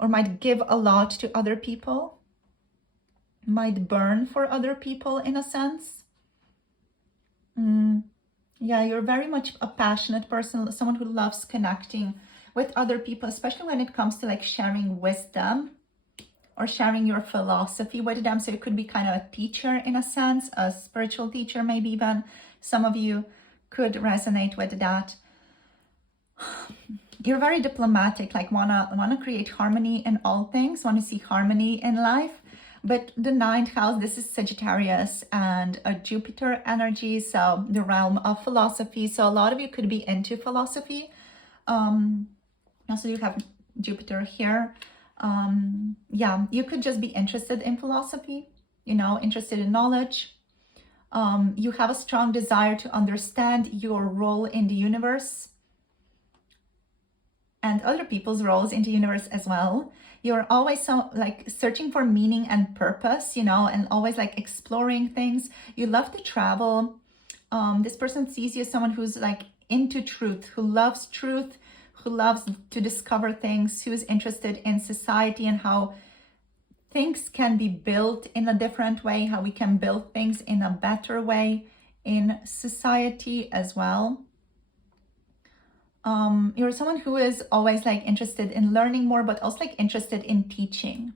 or might give a lot to other people, might burn for other people in a sense. Yeah, you're very much a passionate person, someone who loves connecting with other people, especially when it comes to like sharing wisdom or sharing your philosophy with them. So it could be kind of a teacher in a sense, a spiritual teacher, maybe even. Some of you could resonate with that. You're very diplomatic, like wanna create harmony in all things, wanna see harmony in life. But the ninth house, this is Sagittarius and a Jupiter energy, so the realm of philosophy. So a lot of you could be into philosophy. Also, you have Jupiter here. Yeah, you could just be interested in philosophy, you know, interested in knowledge. You have a strong desire to understand your role in the universe and other people's roles in the universe as well. You're always so like searching for meaning and purpose, you know, and always like exploring things. You love to travel. This person sees you as someone who's like into truth, who loves to discover things, who's interested in society and how things can be built in a different way, how we can build things in a better way in society as well. You're someone who is always like interested in learning more, but also like interested in teaching.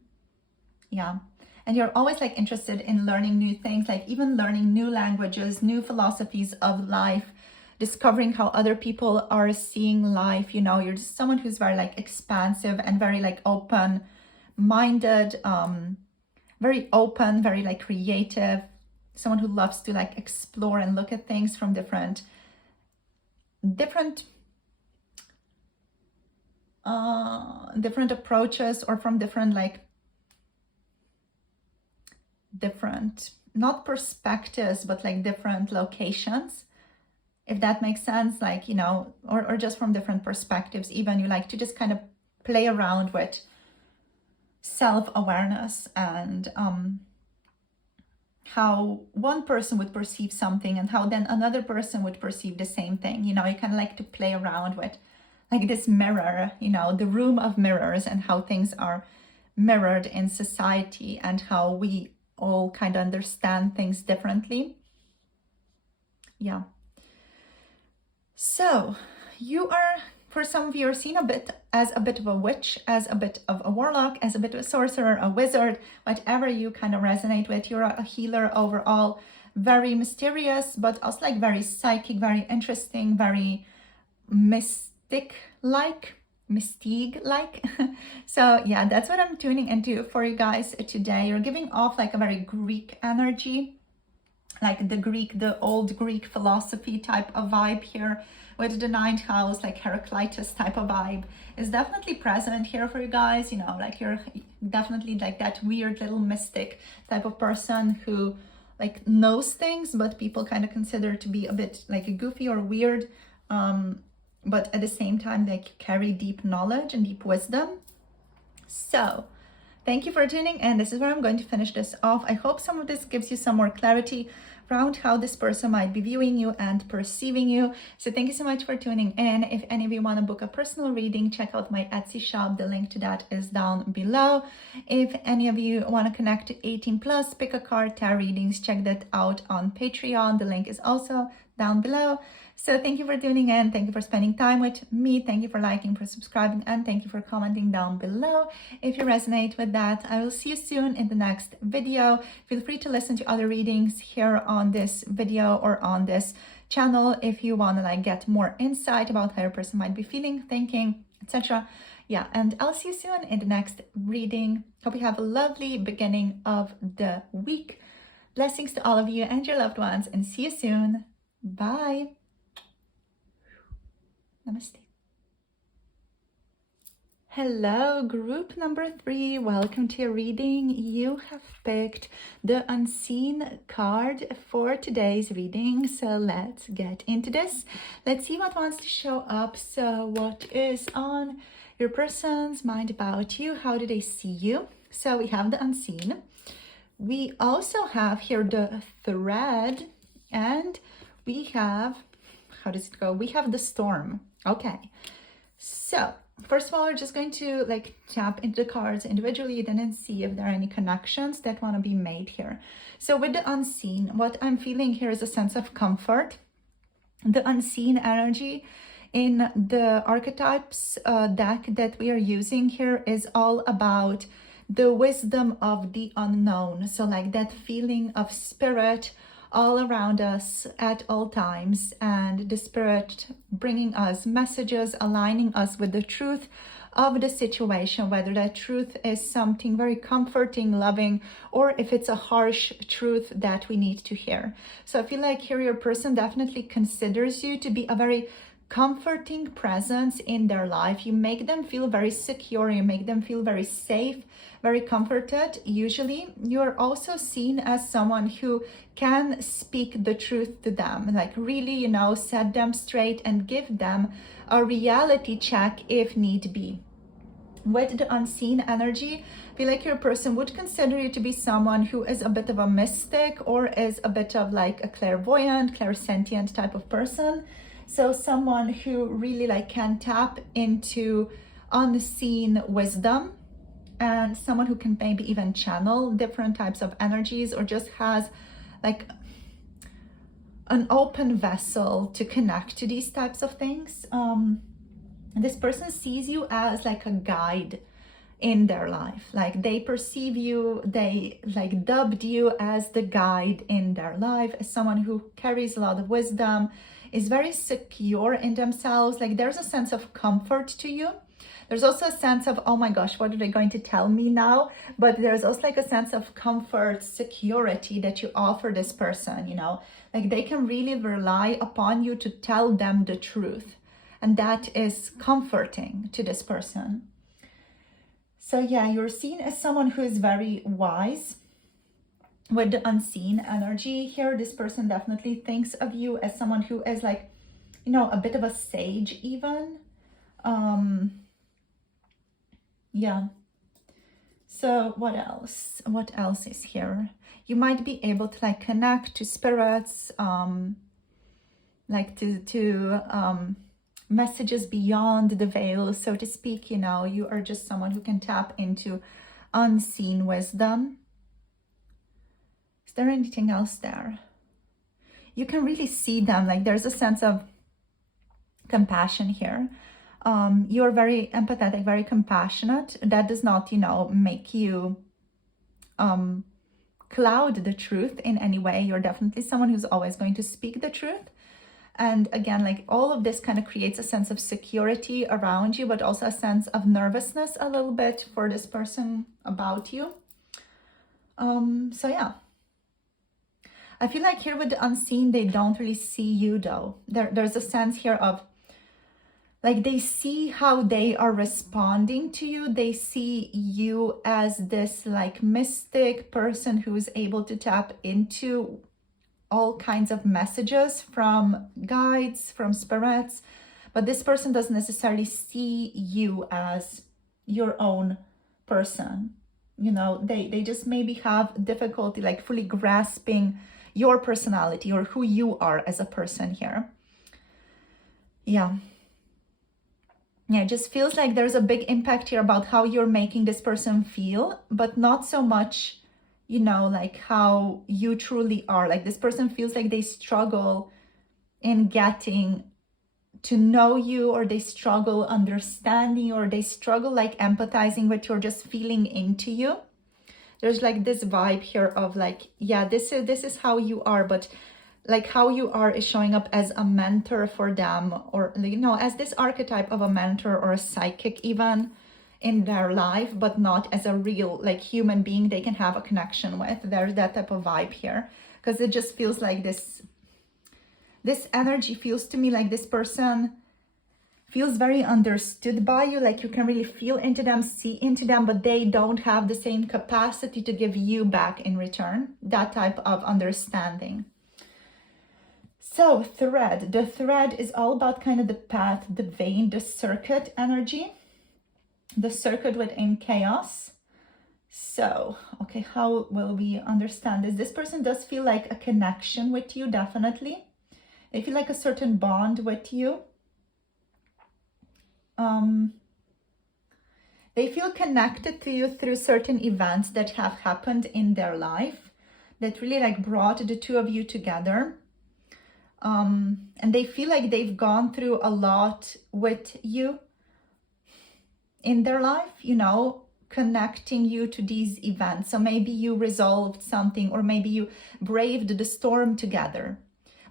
Yeah. And you're always like interested in learning new things, like even learning new languages, new philosophies of life, discovering how other people are seeing life. You know, you're just someone who's very like expansive and very like open-minded, very open, very like creative, someone who loves to like explore and look at things from different approaches, or from different not perspectives, but like different locations, if that makes sense, like, you know, or just from different perspectives. Even you like to just kind of play around with self-awareness and how one person would perceive something and how then another person would perceive the same thing. You know, you kind of like to play around with like this mirror, you know, the room of mirrors, and how things are mirrored in society and how we all kind of understand things differently. Yeah. So you are, for some of you, are seen a bit as a bit of a witch, as a bit of a warlock, as a bit of a sorcerer, a wizard, whatever you kind of resonate with. You're a healer overall, very mysterious, but also like very psychic, very interesting, very mystic-like. Mystique-like. So yeah, that's what I'm tuning into for you guys today. You're giving off like a very Greek energy, like the old Greek philosophy type of vibe here, with the ninth house, like Heraclitus type of vibe is definitely present here for you guys. You know, like you're definitely like that weird little mystic type of person who like knows things, but people kind of consider to be a bit like goofy or weird. But at the same time, like carry deep knowledge and deep wisdom. So thank you for tuning in. This is where I'm going to finish this off. I hope some of this gives you some more clarity around how this person might be viewing you and perceiving you. So thank you so much for tuning in. If any of you want to book a personal reading, check out my Etsy shop. The link to that is down below. If any of you want to connect to 18 plus, pick a card, tarot readings, check that out on Patreon. The link is also down below. So thank you for tuning in. Thank you for spending time with me. Thank you for liking, for subscribing, and thank you for commenting down below. If you resonate with that, I will see you soon in the next video. Feel free to listen to other readings here on this video or on this channel if you want to like get more insight about how your person might be feeling, thinking, etc. Yeah, and I'll see you soon in the next reading. Hope you have a lovely beginning of the week. Blessings to all of you and your loved ones, and see you soon. Bye. Namaste. Hello, group number 3. Welcome to your reading. You have picked the unseen card for today's reading. So let's get into this. Let's see what wants to show up. So what is on your person's mind about you? How do they see you? So we have the unseen. We also have here the thread, and we have, how does it go? We have the storm. Okay, so first of all, we're just going to like tap into the cards individually, then see if there are any connections that want to be made here. So with the unseen, what I'm feeling here is a sense of comfort. The unseen energy in the archetypes deck that we are using here is all about the wisdom of the unknown. So like that feeling of spirit all around us at all times, and the spirit bringing us messages, aligning us with the truth of the situation, whether that truth is something very comforting, loving, or if it's a harsh truth that we need to hear. So I feel like here your person definitely considers you to be a very comforting presence in their life. You make them feel very secure, you make them feel very safe, very comforted. Usually you're also seen as someone who can speak the truth to them, like really, you know, set them straight and give them a reality check if need be. With the unseen energy, I feel like your person would consider you to be someone who is a bit of a mystic, or is a bit of like a clairvoyant, clairsentient type of person. So someone who really like can tap into unseen wisdom, and someone who can maybe even channel different types of energies, or just has like an open vessel to connect to these types of things. This person sees you as like a guide in their life. Like they perceive you, they like dubbed you as the guide in their life, as someone who carries a lot of wisdom, is very secure in themselves. Like there's a sense of comfort to you. There's also a sense of, oh my gosh, what are they going to tell me now? But there's also like a sense of comfort, security that you offer this person, you know, like they can really rely upon you to tell them the truth. And that is comforting to this person. So yeah, you're seen as someone who is very wise. With the unseen energy here, this person definitely thinks of you as someone who is like, you know, a bit of a sage even. Yeah. So what else? What else is here? You might be able to like connect to spirits, like to messages beyond the veil, so to speak. You know, you are just someone who can tap into unseen wisdom. Is there anything else there? You can really see them, like there's a sense of compassion here. You're very empathetic, very compassionate. That does not, you know, make you cloud the truth in any way. You're definitely someone who's always going to speak the truth. And again, like all of this kind of creates a sense of security around you, but also a sense of nervousness a little bit for this person about you. So yeah. I feel like here with the unseen, they don't really see you though. There's a sense here of like they see how they are responding to you. They see you as this like mystic person who's able to tap into all kinds of messages from guides, from spirits. But this person doesn't necessarily see you as your own person. You know, they just maybe have difficulty like fully grasping your personality or who you are as a person here. Yeah. Yeah, it just feels like there's a big impact here about how you're making this person feel, but not so much, you know, like how you truly are. Like this person feels like they struggle in getting to know you, or they struggle understanding, or they struggle like empathizing with you or just feeling into you. There's like this vibe here of like, yeah, this is how you are, but like how you are is showing up as a mentor for them, or, you know, as this archetype of a mentor or a psychic even in their life, but not as a real like human being they can have a connection with. There's that type of vibe here, because it just feels like this energy feels to me like this person feels very understood by you, like you can really feel into them, see into them, but they don't have the same capacity to give you back in return, that type of understanding. So thread, the thread is all about kind of the path, the vein, the circuit energy, the circuit within chaos. So, okay, how will we understand this? This person does feel like a connection with you, definitely. They feel like a certain bond with you. They feel connected to you through certain events that have happened in their life that really like brought the two of you together. And they feel like they've gone through a lot with you in their life, you know, connecting you to these events. So maybe you resolved something, or maybe you braved the storm together.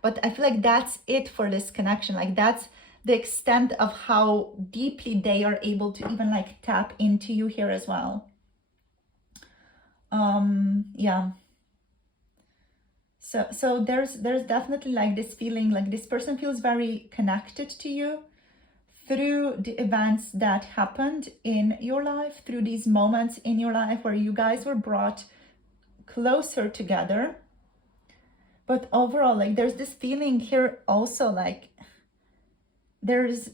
But I feel like that's it for this connection. Like that's the extent of how deeply they are able to even like tap into you here as well. Yeah. So there's definitely like this feeling like this person feels very connected to you through the events that happened in your life, through these moments in your life where you guys were brought closer together. But overall, like there's this feeling here also like there's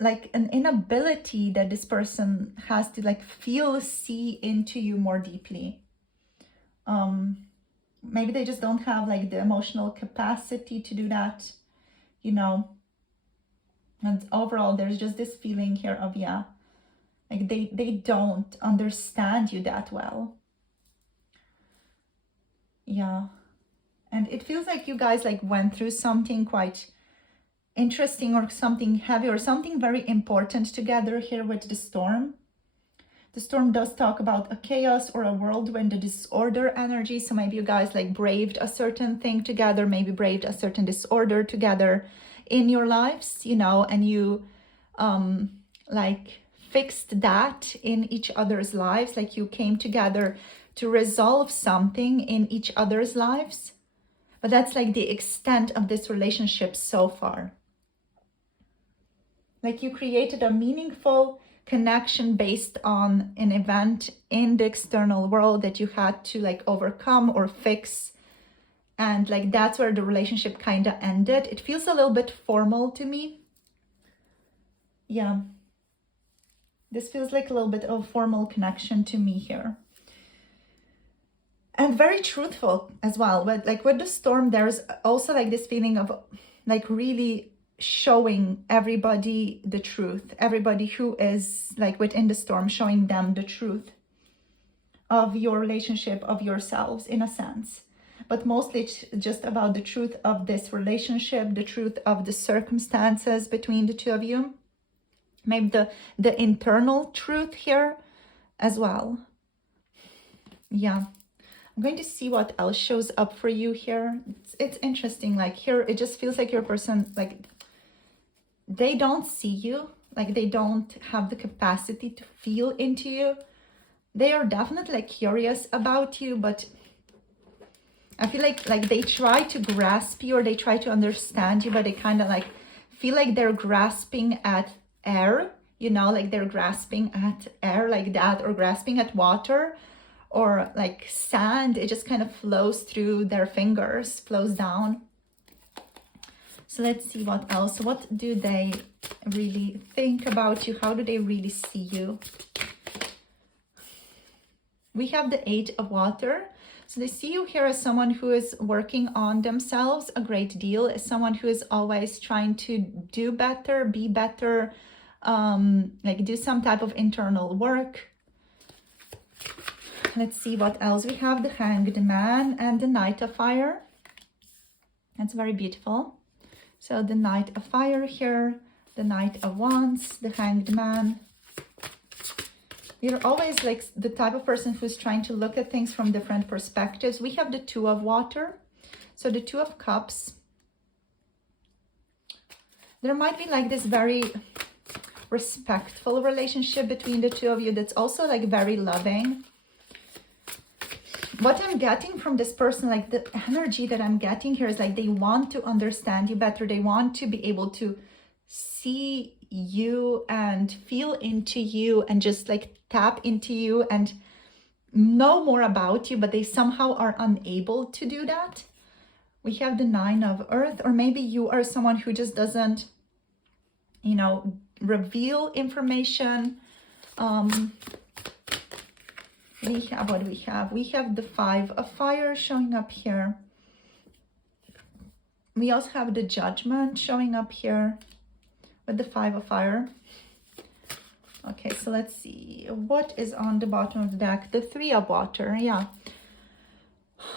like an inability that this person has to like feel, see into you more deeply. Maybe they just don't have like the emotional capacity to do that, you know. And overall, there's just this feeling here of, yeah, like they don't understand you that well. Yeah. And it feels like you guys like went through something quite interesting or something heavy or something very important together here with the storm. The storm does talk about a chaos or a whirlwind, a disorder energy. So maybe you guys like braved a certain thing together, maybe braved a certain disorder together in your lives, you know, and you like fixed that in each other's lives. Like you came together to resolve something in each other's lives. But that's like the extent of this relationship so far. Like you created a meaningful connection based on an event in the external world that you had to like overcome or fix. And like that's where the relationship kind of ended. It feels a little bit formal to me. Yeah. This feels like a little bit of a formal connection to me here. And very truthful as well. But like with the storm, there's also like this feeling of like really showing everybody the truth. Everybody who is like within the storm, showing them the truth of your relationship, of yourselves in a sense. But mostly it's just about the truth of this relationship, the truth of the circumstances between the two of you. Maybe the internal truth here as well. Yeah. I'm going to see what else shows up for you here. It's interesting. Like here, it just feels like your person, like they don't see you. Like they don't have the capacity to feel into you. They are definitely like curious about you, but I feel like they try to grasp you or they try to understand you, but they kind of like feel like they're grasping at air, you know, like they're grasping at air like that, or grasping at water or like sand. It just kind of flows through their fingers, flows down. So let's see what else. What do they really think about you? How do they really see you? We have the Eight of Water. So they see you here as someone who is working on themselves a great deal, as someone who is always trying to do better, be better, like do some type of internal work. Let's see what else. We have the Hanged Man and the Knight of Fire. That's very beautiful. So the Knight of Fire here, the Knight of Wands, the Hanged Man. You're always like the type of person who's trying to look at things from different perspectives. We have the Two of Water. So the Two of Cups. There might be like this very respectful relationship between the two of you that's also like very loving. What I'm getting from this person, like the energy that I'm getting here is like they want to understand you better. They want to be able to see you and feel into you and just like tap into you and know more about you, but they somehow are unable to do that. We have the Nine of Earth, or maybe you are someone who just doesn't, you know, reveal information. We have what we have. We have the Five of Fire showing up here. We also have the Judgment showing up here with the Five of Fire. Okay, so let's see. What is on the bottom of the deck? The Three of Water, yeah.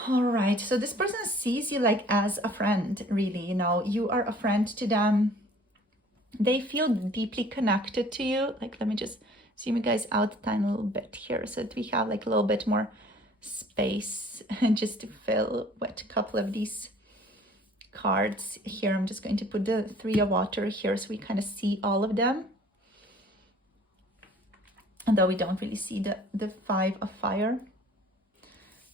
All right, so this person sees you like as a friend, really, you know. You are a friend to them. They feel deeply connected to you. Like, let me just zoom you guys out a tiny little bit here so that we have like a little bit more space just to fill with a couple of these cards here. I'm just going to put the Three of Water here so we kind of see all of them. Although we don't really see the Five of Fire.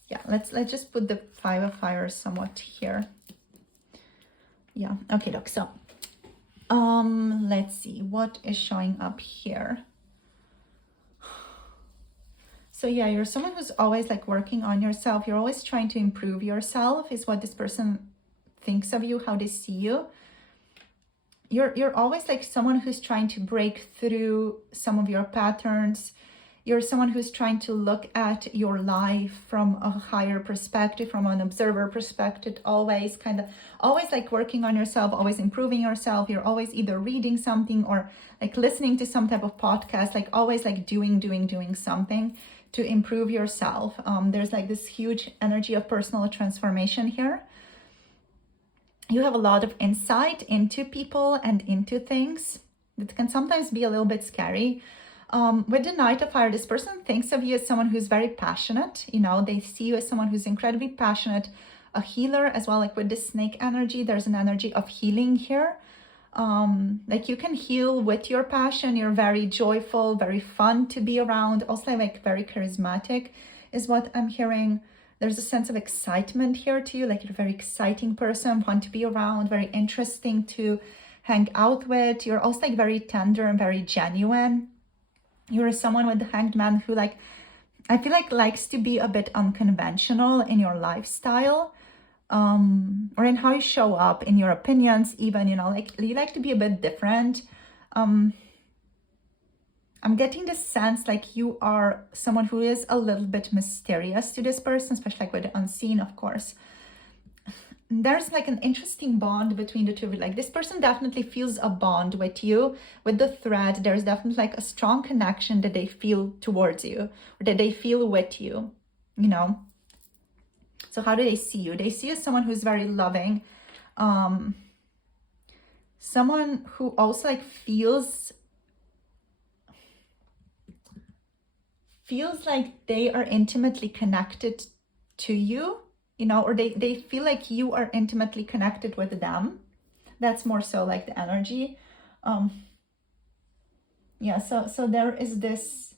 Yeah, let's just put the Five of Fire somewhat here. Yeah, okay, look, so let's see what is showing up here. So yeah, you're someone who's always like working on yourself. You're always trying to improve yourself is what this person thinks of you, how they see you. You're always like someone who's trying to break through some of your patterns. You're someone who's trying to look at your life from a higher perspective, from an observer perspective, always like working on yourself, always improving yourself. You're always either reading something or like listening to some type of podcast, like always like doing something to improve yourself. There's like this huge energy of personal transformation here. You have a lot of insight into people and into things that can sometimes be a little bit scary. With the Knight of Fire, this person thinks of you as someone who's very passionate. You know, they see you as someone who's incredibly passionate, a healer as well. Like with the snake energy, there's an energy of healing here. Like you can heal with your passion. You're very joyful, very fun to be around. Also like very charismatic is what I'm hearing. There's a sense of excitement here too. Like you're a very exciting person, fun to be around, very interesting to hang out with. You're also like very tender and very genuine. You're someone with the Hanged Man who like, I feel like likes to be a bit unconventional in your lifestyle, or in how you show up, in your opinions even, you know, like you like to be a bit different. I'm getting the sense like you are someone who is a little bit mysterious to this person, especially like with the unseen, of course. There's like an interesting bond between the two of you. Like this person definitely feels a bond with you, with the thread. There's definitely like a strong connection that they feel towards you, or that they feel with you, you know. So how do they see you? They see you as someone who's very loving, someone who also like feels like they are intimately connected to you, you know, or they feel like you are intimately connected with them. That's more so like the energy. Yeah, so there is this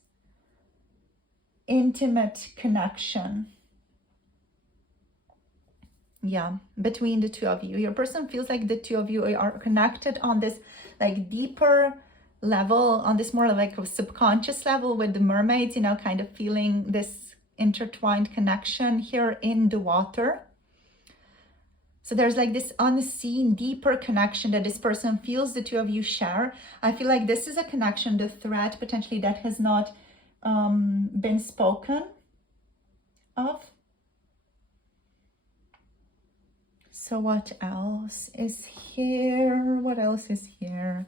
intimate connection, yeah, between the two of you. Your person feels like the two of you are connected on this like deeper level, on this more like a subconscious level with the mermaids, you know, kind of feeling this intertwined connection here in the water. So there's like this unseen, deeper connection that this person feels the two of you share. I feel like this is a connection, the thread potentially that has not been spoken of. So what else is here? What else is here?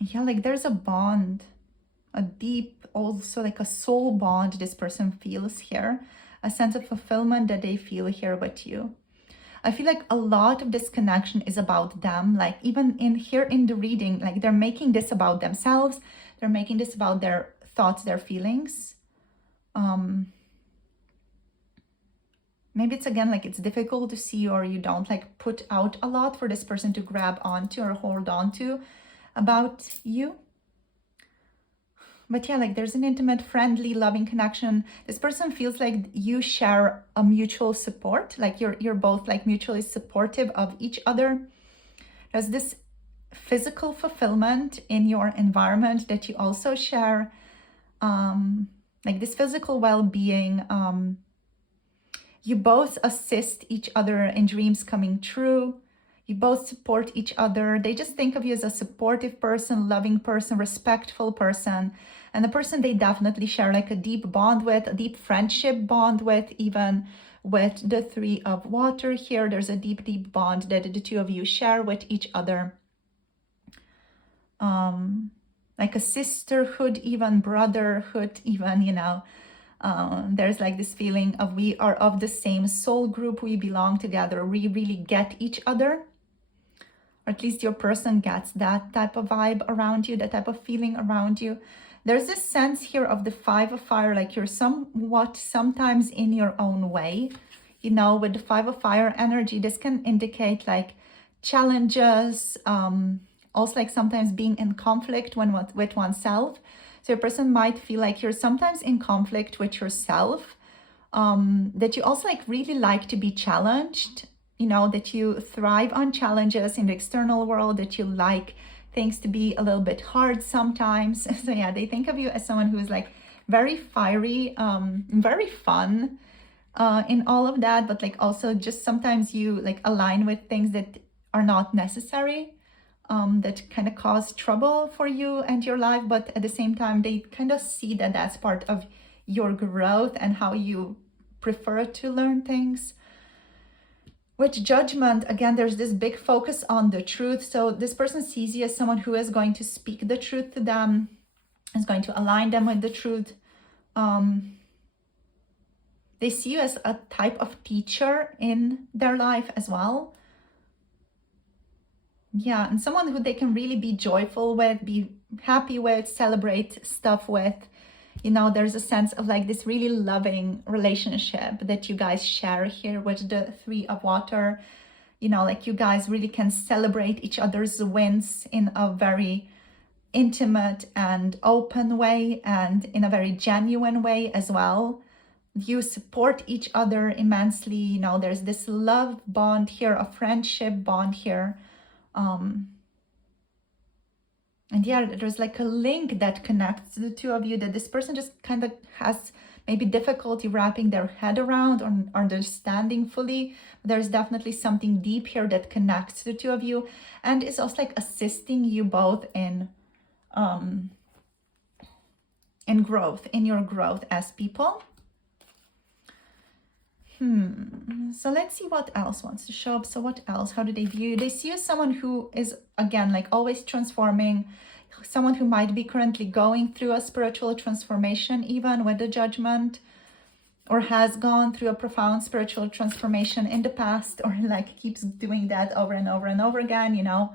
Yeah, like there's a bond, a deep, also like a soul bond this person feels here, a sense of fulfillment that they feel here with you. I feel like a lot of this connection is about them. Like even in here in the reading, like they're making this about themselves. They're making this about their thoughts, their feelings. Maybe it's again like it's difficult to see, or you don't like put out a lot for this person to grab onto or hold on to about you. But yeah, like there's an intimate, friendly, loving connection. This person feels like you share a mutual support, like you're both like mutually supportive of each other. There's this physical fulfillment in your environment that you also share, like this physical well-being. You both assist each other in dreams coming true. You both support each other. They just think of you as a supportive person, loving person, respectful person, and the person they definitely share like a deep bond with, a deep friendship bond with. Even with the Three of Water here, there's a deep, deep bond that the two of you share with each other. Like a sisterhood, even brotherhood, even, you know. There's like this feeling of we are of the same soul group, we belong together, we really get each other, or at least your person gets that type of vibe around you, that type of feeling around you. There's this sense here of the Five of Fire, like you're somewhat sometimes in your own way, you know. With the Five of Fire energy, this can indicate like challenges, also like sometimes being in conflict with oneself. So your person might feel like you're sometimes in conflict with yourself, that you also like really like to be challenged, you know, that you thrive on challenges in the external world, that you like things to be a little bit hard sometimes. So yeah, they think of you as someone who's like very fiery, very fun in all of that, but like also just sometimes you like align with things that are not necessary. That kind of cause trouble for you and your life, but at the same time they kind of see that that's part of your growth and how you prefer to learn things. With Judgment, again, there's this big focus on the truth. So this person sees you as someone who is going to speak the truth to them, is going to align them with the truth. They see you as a type of teacher in their life as well. Yeah, and someone who they can really be joyful with, be happy with, celebrate stuff with. You know, there's a sense of like this really loving relationship that you guys share here with the Three of Water. You know, like you guys really can celebrate each other's wins in a very intimate and open way, and in a very genuine way as well. You support each other immensely. You know, there's this love bond here, a friendship bond here. And yeah, there's like a link that connects the two of you, that this person just kind of has maybe difficulty wrapping their head around or understanding fully. There's definitely something deep here that connects the two of you, and is also like assisting you both in growth, in your growth as people. So let's see what else wants to show up. So what else? How do they view you? They see you as someone who is, again, like always transforming, someone who might be currently going through a spiritual transformation, even with the Judgment, or has gone through a profound spiritual transformation in the past, or like keeps doing that over and over and over again, you know.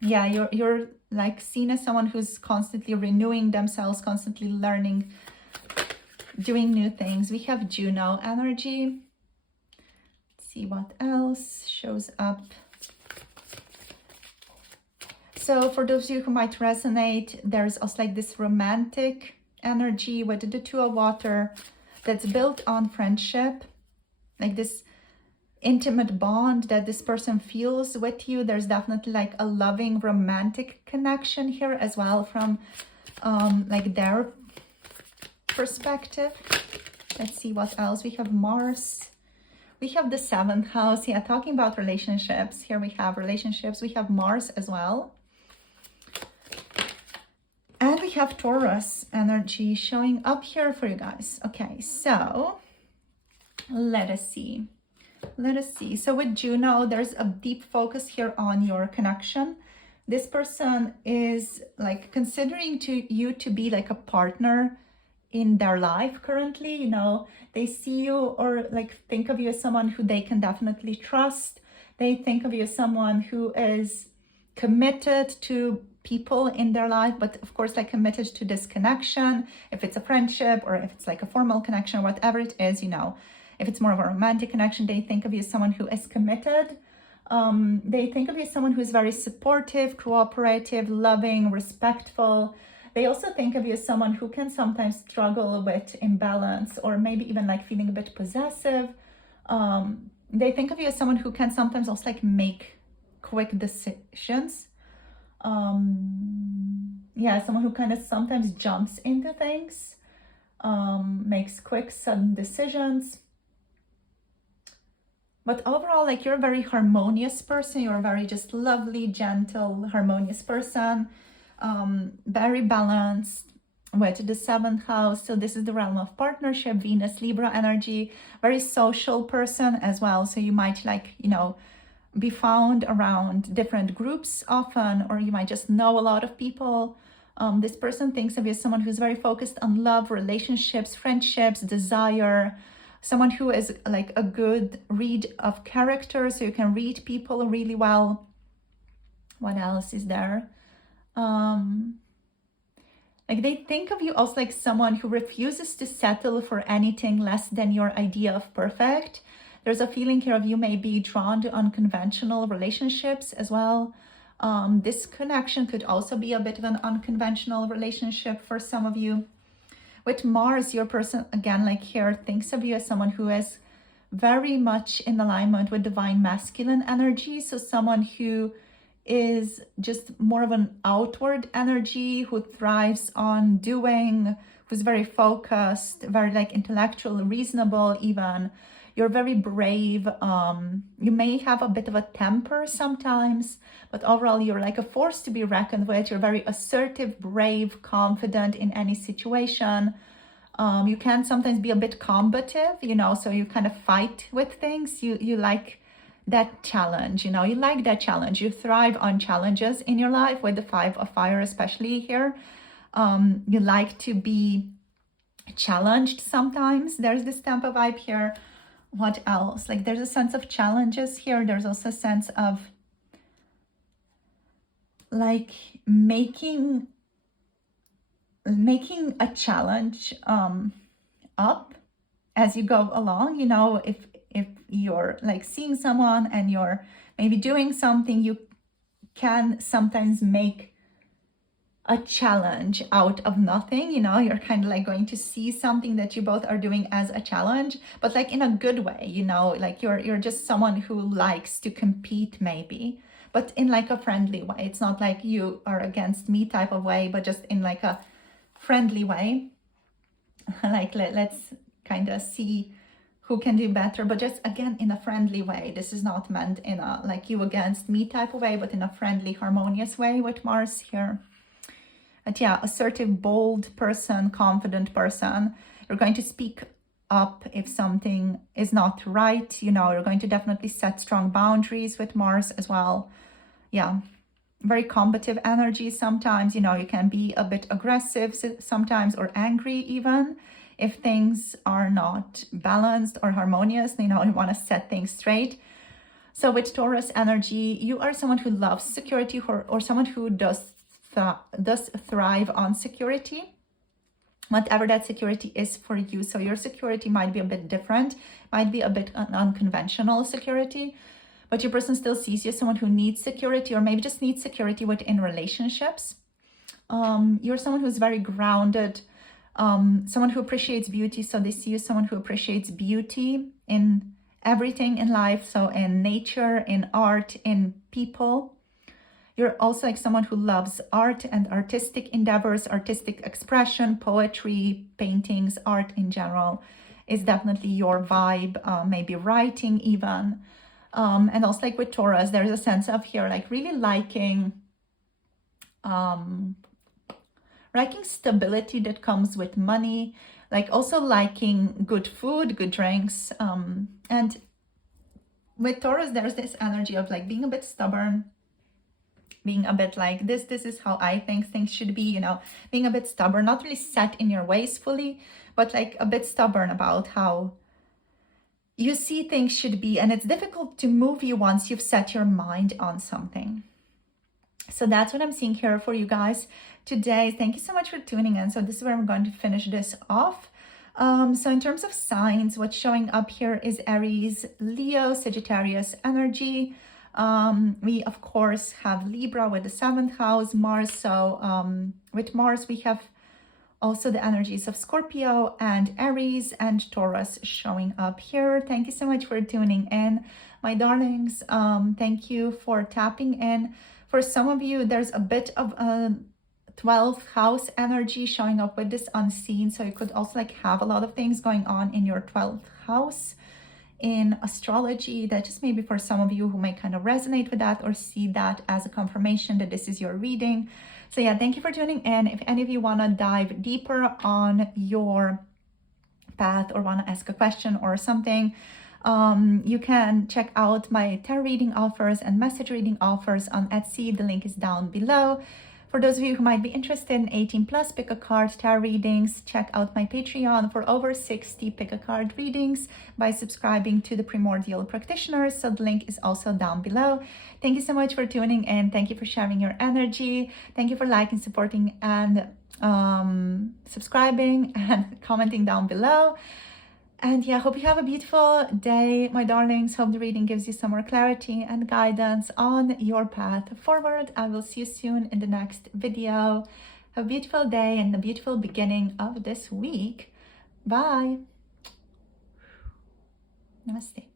Yeah, you're like seen as someone who's constantly renewing themselves, constantly learning, doing new things. We have Juno energy. Let's see what else shows up. So for those of you who might resonate, there's also like this romantic energy with the Two of Water that's built on friendship, like this intimate bond that this person feels with you. There's definitely like a loving romantic connection here as well from like their perspective. Let's see what else. We have Mars. We have the 7th house. Yeah, talking about relationships. Here we have relationships. We have Mars as well. And we have Taurus energy showing up here for you guys. Okay, so let us see. Let us see. So with Juno, there's a deep focus here on your connection. This person is like considering you to be like a partner in their life currently. You know, they see you or like think of you as someone who they can definitely trust. They think of you as someone who is committed to people in their life, but of course like committed to this connection, if it's a friendship or if it's like a formal connection, whatever it is, you know. If it's more of a romantic connection, they think of you as someone who is committed. They think of you as someone who is very supportive, cooperative, loving, respectful. They also think of you as someone who can sometimes struggle with imbalance or maybe even like feeling a bit possessive. They think of you as someone who can sometimes also like make quick decisions. Yeah, someone who kind of sometimes jumps into things, makes quick, sudden decisions. But overall, like you're a very harmonious person. You're a very just lovely, gentle, harmonious person. Very balanced with the 7th house. So this is the realm of partnership, Venus, Libra energy, very social person as well. So you might like, you know, be found around different groups often, or you might just know a lot of people. This person thinks of you as someone who's very focused on love, relationships, friendships, desire, someone who is like a good read of character, so you can read people really well. What else is there? Like they think of you also like someone who refuses to settle for anything less than your idea of perfect. There's a feeling here of you may be drawn to unconventional relationships as well. This connection could also be a bit of an unconventional relationship for some of you. With Mars, your person, again, like here, thinks of you as someone who is very much in alignment with divine masculine energy. So someone who is just more of an outward energy, who thrives on doing, who's very focused, very like intellectual, reasonable even. You're very brave. You may have a bit of a temper sometimes, but overall you're like a force to be reckoned with. You're very assertive, brave, confident in any situation. You can sometimes be a bit combative, you know, so you kind of fight with things. You like that challenge, you know, you like that challenge. You thrive on challenges in your life with the 5 of fire, especially here. You like to be challenged sometimes. There's this Tampa vibe here. What else? Like there's a sense of challenges here. There's also a sense of like making a challenge up as you go along. You know, if you're like seeing someone and you're maybe doing something, you can sometimes make a challenge out of nothing. You know, you're kind of like going to see something that you both are doing as a challenge, but like in a good way, you know, like you're just someone who likes to compete maybe, but in like a friendly way. It's not like you are against me type of way, but just in like a friendly way. like let's kind of see who can do better, but just again in a friendly way. This is not meant in a like you against me type of way, but in a friendly, harmonious way with Mars here. But yeah, assertive, bold person, confident person. You're going to speak up if something is not right. You know, you're going to definitely set strong boundaries with Mars as well. Yeah, very combative energy sometimes. You know, you can be a bit aggressive sometimes, or angry even, if things are not balanced or harmonious. You know, you want to set things straight. So with Taurus energy, you are someone who loves security, or someone who does thrive on security, whatever that security is for you. So your security might be a bit different, might be a bit unconventional security, but your person still sees you as someone who needs security, or maybe just needs security within relationships. You're someone who's very grounded, someone who appreciates beauty. So they see you as someone who appreciates beauty in everything in life. So in nature, in art, in people. You're also like someone who loves art and artistic endeavors, artistic expression, poetry, paintings, art in general is definitely your vibe, maybe writing even. And also like with Taurus, there's a sense of here like really liking stability that comes with money, like also liking good food, good drinks. And with Taurus, there's this energy of like being a bit stubborn, being a bit like this is how I think things should be, you know, being a bit stubborn, not really set in your ways fully, but like a bit stubborn about how you see things should be. And it's difficult to move you once you've set your mind on something. So that's what I'm seeing here for you guys today. Thank you so much for tuning in. So this is where I'm going to finish this off. So in terms of signs, what's showing up here is Aries, Leo, Sagittarius energy. We of course have Libra with the 7th house, Mars. So with Mars, we have also the energies of Scorpio and Aries and Taurus showing up here. Thank you so much for tuning in, my darlings. Thank you for tapping in. For some of you, there's a bit of a 12th house energy showing up with this unseen. So you could also like have a lot of things going on in your 12th house in astrology. That just maybe for some of you who may kind of resonate with that or see that as a confirmation that this is your reading. So yeah, thank you for tuning in. If any of you want to dive deeper on your path or want to ask a question or something, you can check out my tarot reading offers and message reading offers on Etsy. The link is down below. For those of you who might be interested in 18 plus pick a card tarot readings, check out my Patreon for over 60 pick a card readings by subscribing to the Primordial Practitioners. So the link is also down below. Thank you so much for tuning in. Thank you for sharing your energy. Thank you for liking, supporting, and subscribing and commenting down below. And yeah, hope you have a beautiful day, my darlings. Hope the reading gives you some more clarity and guidance on your path forward. I will see you soon in the next video. Have a beautiful day and a beautiful beginning of this week. Bye. Namaste.